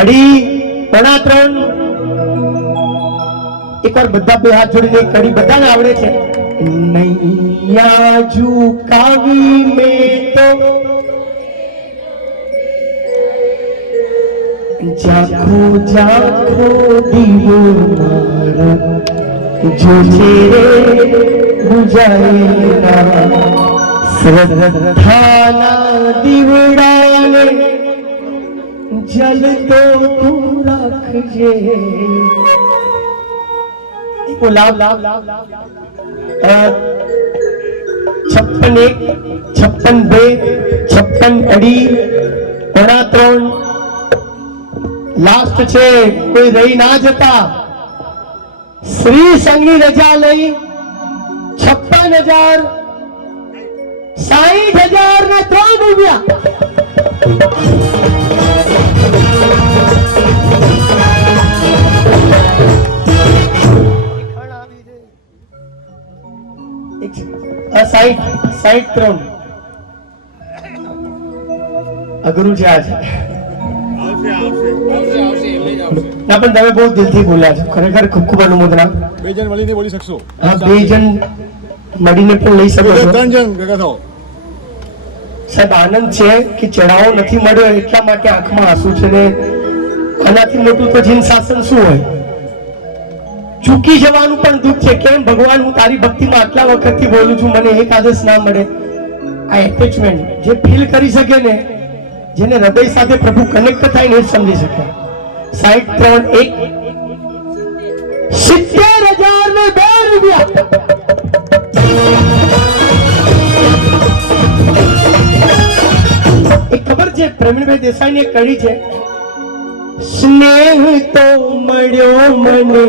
અઢી 3 એકવાર બધા બે હાથ જોડીને એક કડી બધાને આવડે છે. નૈયા ઝુકાવી મેં તો જાખો જાખો દીવો મારા જોજે રે બુજાયેલા શ્રદ્ધાના દીવડાને જલતો તું રાખજે. લાભ 56 1 56 2 56 અઢી 3 લાસ્ટ છે, કોઈ રહી ના જતા. શ્રી સંઘની રજા લઈ 56,000 60,000 ને 3 રૂપિયા. સાઈઠ 3 અઘરું છે આજે. ના પણ તમે બહુ દિલથી બોલ્યા છો, ખરેખર ખૂબ ખૂબ અનુમોદના. 2 જણ મળીને બોલી શકશો? હા, 2 જણ મળીને પણ લઈ શકો છો. 3 જણ ભેગા થાઓ. સાહેબ, આનંદ છે કે ચડાવો નથી મળ્યો એટલા માટે આંખમાં આંસુ છે ને આનાથી મોટું તો જીન શાસન શું હોય. ચૂકી જવાનું પણ દુઃખ છે. કેમ ભગવાન, હું તારી ભક્તિમાં આટલા વખતથી બોલું છું, મને એક આદેશ ના મળે. આ એટેચમેન્ટ જે ફીલ કરી શકે ને, જેને હૃદય સાથે પ્રભુ કનેક્ટ થાય ને, એ સમજી શકે. 63 1 70,000 ને 2 રૂપિયા. એક ખબર છે, પ્રવીણભાઈ દેસાઈની એક કડી છે, સ્નેહ તો મળ્યો મને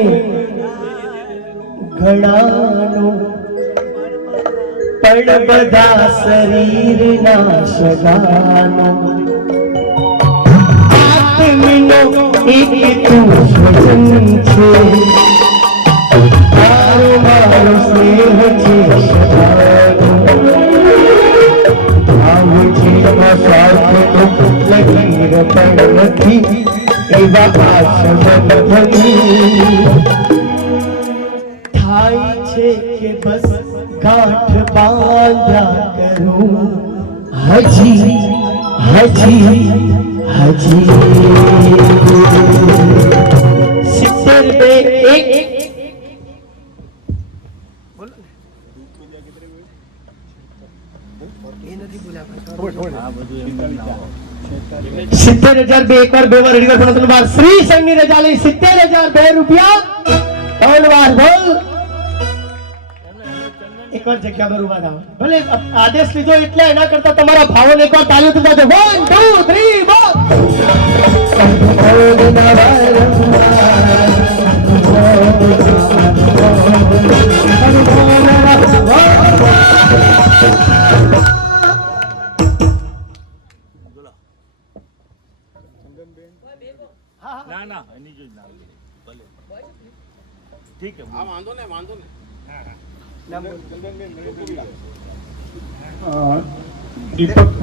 ઘણાનો, પણ બધા શરીરના સગાનો. આત્મનો એક તું સ્વજન છે, તારો મારો સ્નેહ છે સગાનો. ભાવ છે સ્વાર્થ તો લગીર પણ નથી, એવા આસમન થાય છે કે બસ ગાંઠ બાંધ્યા કરું હજી હજી હજી. 70 1 70,000 એક વાર 2 વાર રેડી વાર પણ બાર શ્રી સંઘની રજા લઈ 70,000 2 રૂપિયા. ત્રણ વાર બોલ. એક વાર જગ્યા પર ઉભા થાવ. ભલે આદેશ લીધો એટલે એના કરતા તમારા ભાવોને એક વાર તાલીઓ તું બાજુ 1 2 3 બોલ.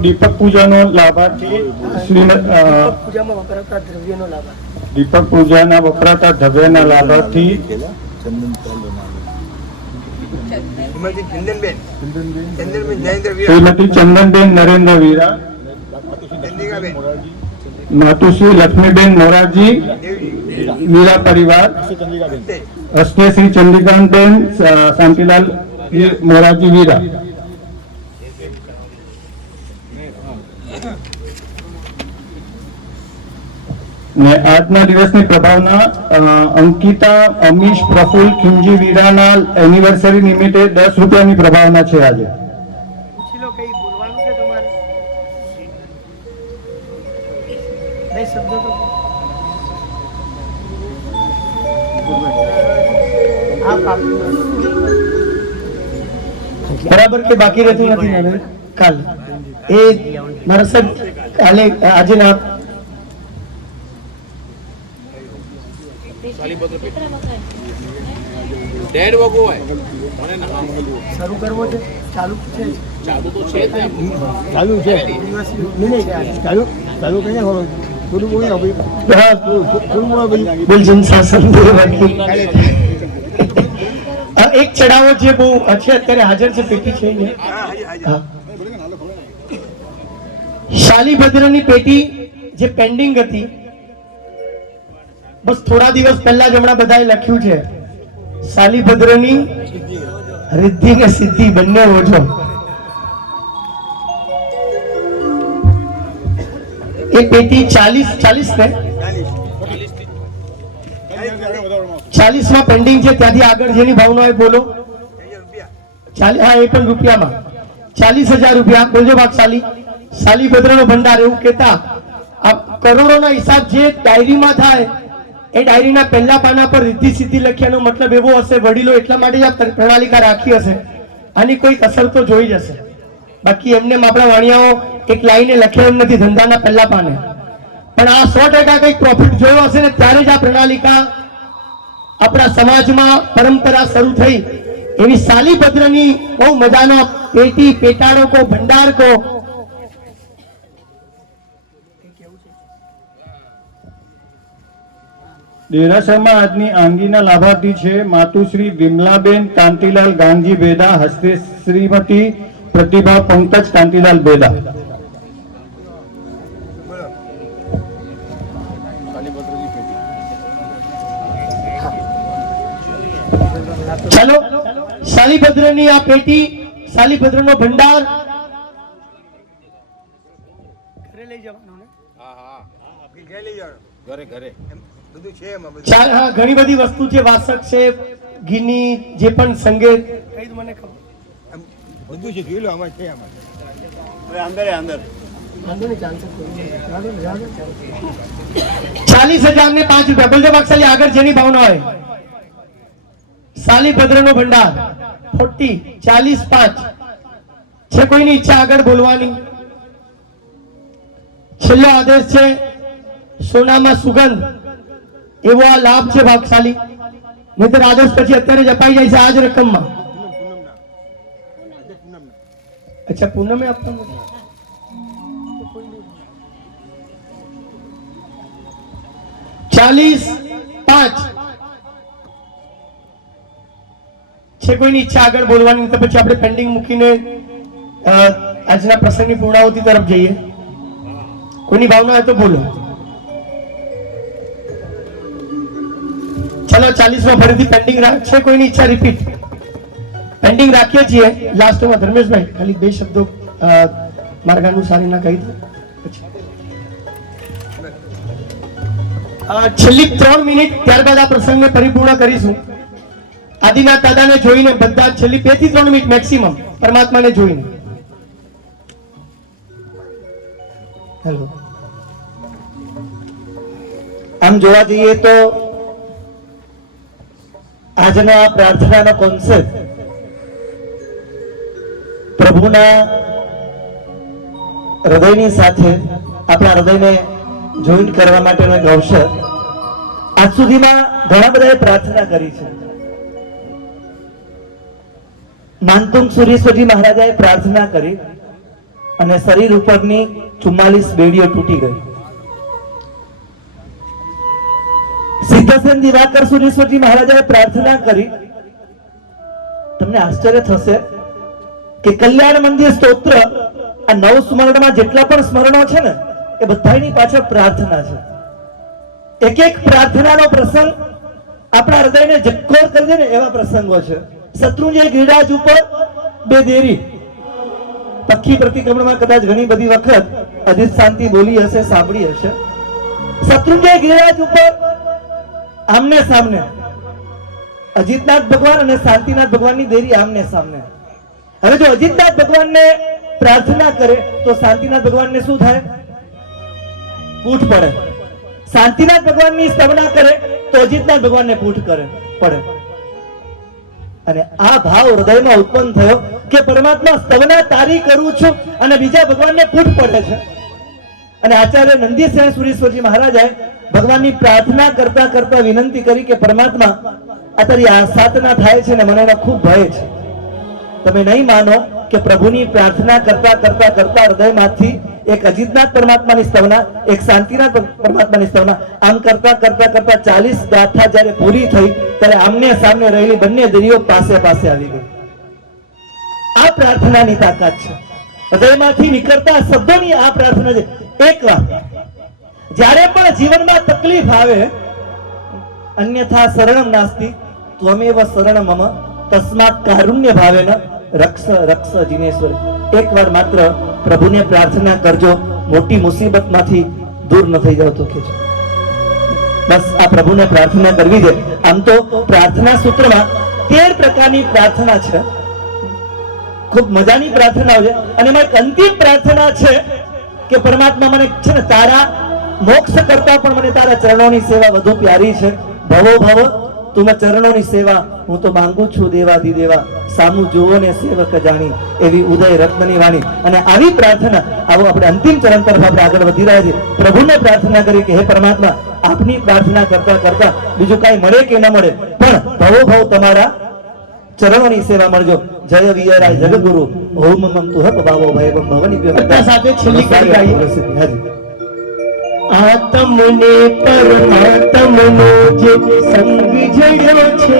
દીપક પૂજાનો લાભાર્થી દીપક પૂજાના વપરાતા દ્રવ્યના લાભાર્થી શ્રીમતી ચંદનબેન નરેન્દ્ર વીરા, માતુશ્રી લક્ષ્મીબેન મોરારજી વીરા પરિવાર, અસ્ને શ્રી ચંદ્રિકાબેન શાંતિલાલ મોરારજી વીરા. ને આજના દિવસની પ્રભાવના અંકિતા અમીશ પ્રફુલ ખીમજી વીરાના એનિવર્સરી નિમિત્તે 10 રૂપિયાની પ્રભાવના છે આજે. બરાબર કે બાકી રહેતું નથી ને કાલ એ મારા સાહેબ કાલે આજે ના ડેડ વગો હોય મને ના શરૂ કરવો છે. ચાલુ છે, ચાલુ તો છે જ ને. ચાલુ છે. ચાલુ કઈ ના હોય. થોડું બોલ ના ભાઈ. હા, થોડું બોલ ભાઈ. બોલ જન શાસન બાકી એક ચડાવો જે બહુ છે અત્યારે હાજર છે પેટી છે ને. હા, શાલીભદ્રની પેટી જે પેન્ડિંગ હતી, બસ થોડા દિવસ પહેલા જ હમણાં બધાએ લખ્યું છે શાલીભદ્રની રિદ્ધિ ને સિદ્ધિ બંને ઓછો. એ પેટી 40 ને 40 માં પેન્ડિંગ છે. ત્યાંથી આગળ જેની ભાવના હોય બોલો. 40, હા, એ પણ રૂપિયામાં 40,000 રૂપિયા બોલજો ભાગશાલી. શાલીભદ્રનો ભંડાર એવું કહેતા આ કરોડોના હિસાબ જે ડાયરીમાં થાય એ ડાયરીના પહેલા પાના પર રિદ્ધિ સિદ્ધિ લખ્યાનો મતલબ એવો હશે, વડીલો એટલા માટે જ આ પ્રણાલિકા રાખી હશે, આની કોઈ અસર તો જોઈ જશે. બાકી એમને આપણા વાણિયાઓ એક લાઈને લખ્યા એમ નથી ધંધાના પહેલા પાને, પણ આ 100% કંઈક પ્રોફિટ જોયો હશે ને ત્યારે જ આ પ્રણાલિકા આપણા સમાજમાં પરંપરા શરૂ થઈ. એવી સાલીભદ્રની બહુ મજાનો પેટી, પેટાળકો, ભંડારકો. દેરાસરમાં આજની આંગીના લાભાર્થી છે માતુશ્રી વિમલાબેન કાંતિલાલ ગાંગજી બેદા, હસ્તે શ્રીમતી પ્રતિભા પંકજ કાંતિલાલ બેદા. ચાલો, સાલીભદ્રની આ પેટી, સાલીભદ્રનો ભંડાર ઘરે લઈ જવાનો ને? ઘરે ઘરે બધું છે એમાં બધું. હા, ઘણી બધી વસ્તુ છે, વાસક છે, ઘીની જે પણ સંગીત કઈ મને ખબર એમ બધું છે, જોઈ લો આમાં છે આમાં. અંદર અંદર 40,000 ને 5 રૂપિયા બોલજો બક્ષાલી, આગળ જેની ભાવના હોય. સાલીભદ્રનો ભંડાર 40, 40, 5 છે. કોઈની ઈચ્છા આગળ બોલવાની? છેલ્લો આદેશ છે સોનામાં સુગંધ, એવો આ લાભ છે ભાગશાલી. નહીતર આદેશ પછી અત્યારે જ અપાઈ જાય છે આ જ રકમમાં. અચ્છા, પૂનમે આપવાનું. 40, 5 છે. કોઈની ઈચ્છા આગળ બોલવાની? તો પછી આપણે પેન્ડિંગ મૂકીને આજના પ્રસંગની પૂર્ણાહુતિ તરફ જઈએ. કોઈની ભાવના હોય તો બોલો. ચલો, 40 માં ફરીથી પેન્ડિંગ છે. કોઈની ઈચ્છા? રિપીટ પેન્ડિંગ રાખીએ છીએ. લાસ્ટમાં ધર્મેશભાઈ ખાલી 2 શબ્દો માર્ગાનુસારીના કહી દો. છેલ્લી 3 મિનિટ, ત્યારબાદ આ પ્રસંગને પરિપૂર્ણ કરીશું. આદિનાથ દાદાને જોઈને બધા છેલ્લી 2 થી 3 મિનિટ મેક્સિમમ પરમાત્માને જોઈને. હેલો. આમ જોવા જઈએ તો આજનો આ પ્રાર્થનાનો કોન્સેપ્ટ પ્રભુના હૃદયની સાથે આપણા હૃદયને જોઈન્ટ કરવા માટેનો એક અવસર. આજ સુધીમાં ઘણા બધાએ પ્રાર્થના કરી છે. માનતુંગ સુરેશ્વરજી મહારાજાએ પ્રાર્થના કરી અને શરીર ઉપરની 44 બેડીઓ તૂટી ગઈ. સિદ્ધસેન દિવાકર સુરેશ્વરજી મહારાજાએ પ્રાર્થના કરી. તમને આશ્ચર્ય થશે કે કલ્યાણ મંદિર સ્તોત્ર આ 9 સ્મરણમાં જેટલા પણ સ્મરણો છે ને એ બધાની પાછળ પ્રાર્થના છે. એક એક પ્રાર્થનાનો પ્રસંગ આપણા હૃદયને જક્કોર કરી દે ને એવા પ્રસંગો છે. શત્રુંજય ગિરિરાજ ઉપર 2 દેરી. પક્ષી પ્રતિક્રમણમાં કદાચ ઘણી બધી વખત અધિત શાંતિ બોલી હશે, સાંભળી હશે. શત્રુંજય ગિરિરાજ ઉપર આમને સામને અજીતનાથ ભગવાન અને શાંતિનાથ ભગવાનની દેરી આમને સામને. હવે જો અજીતનાથ ભગવાનને પ્રાર્થના કરે તો શાંતિનાથ ભગવાનને શું થાય? પૂઠ પડે. શાંતિનાથ ભગવાનની સ્તવના કરે તો અજીતનાથ ભગવાનને પૂઠ પડે. અને આ ભાવ હૃદયમાં ઉત્પન્ન થયો કે પરમાત્મા સ્તવના તારી કરું છું અને બીજા ભગવાનને પૂઠ પડે છે. અને આચાર્ય નંદીસેન સુરેશ્વરજી મહારાજાએ ભગવાનની પ્રાર્થના કરતા કરતા વિનંતી કરી કે પરમાત્મા આ તારી આસાધના થાય છે ને મને એનો ખૂબ ભય છે. તમે નહીં માનો કે પ્રભુની પ્રાર્થના કરતા કરતા કરતા હૃદયમાંથી એક અજીતનાથ પરમાત્માની સ્તવના, એક શાંતિનાથ પરમાત્માની સ્તવના, આમ કરતા કરતા કરતા 40 ગાથા જ્યારે પૂરી થઈ ત્યારે આમને સામને રહેલી બંને દેરીઓ પાસે પાસે આવી ગઈ. આ પ્રાર્થનાની તાકાત છે. હૃદયમાંથી નીકળતા શબ્દોની આ પ્રાર્થના છે. એકવાર જ્યારે પણ જીવનમાં તકલીફ આવે, અન્યથા શરણમ નાસ્તિ ત્વમેવ શરણમ મમ તસ્માત કારુણ્ય ભાવેન રક્ષ રક્ષ જીનેશ્વર. એકવાર માત્ર પ્રભુને પ્રાર્થના કરજો, મોટી મુસીબતમાંથી દૂર ન થઈ જાવ તો કે બસ આ પ્રભુને પ્રાર્થના કરવી છે. આમ તો પ્રાર્થના સૂત્રમાં 13 પ્રકારની પ્રાર્થના છે. ખૂબ મજાની પ્રાર્થનાઓ છે અને એમાં એક અંતિમ પ્રાર્થના છે કે પરમાત્મા મને છે ને તારા મોક્ષ કરતા પણ મને તારા ચરણોની સેવા વધુ પ્યારી છે. ભવો ભવ તું ચરણોની સેવા હું તો માંગુ છું દેવાધિદેવા, સામું જુઓ ને સેવક જાણી, એવી ઉદય રત્નની વાણી. અને આવી પ્રાર્થના, આવો આપણે અંતિમ ચરણ તરફ આપણે આગળ વધી રહ્યા છીએ. પ્રભુને પ્રાર્થના કરી કે હે પરમાત્મા, આપની પ્રાર્થના કરતા કરતા બીજું કાંઈ મળે કે ન મળે, પણ ભવો ભવ તમારા ચરણોની સેવા મળજો. જય વિયરાય જગગુરુ ઓમ મમ તુહ ભાવો ભયવમ ભવની બધા સાથે છેલ્લી કડી ગાઈએ. હાજી. આત્મને પરમાત્મનો જે સંગ જડ્યો છે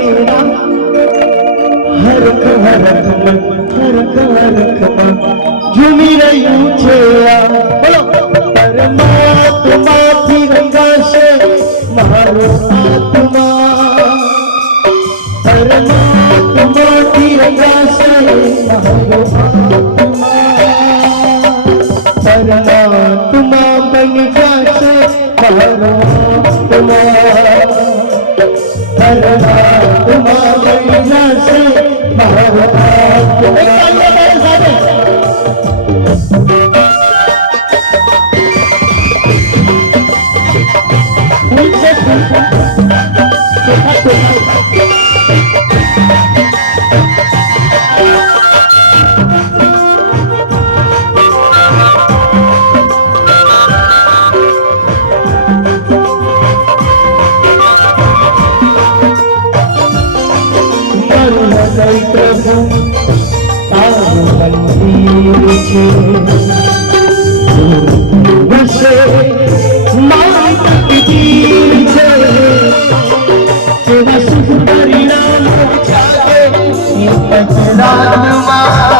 હરખ હરખમાં હરખ હરખમાં ઝૂમી રહ્યું છે બોલો પરમાત્માથી રંગાશે મારો આત્મા, પરમાત્માથી રંગાશે મારો આત્મા, પરમાત્મા બની જશે મારો આત્મા, પરમાત્મા બની જશે મારો પ્રભુ તારું મંદિર છે, વસે મારી તકદીર છે, તેના શુભ પરિણામ જાગે એ પગલામાં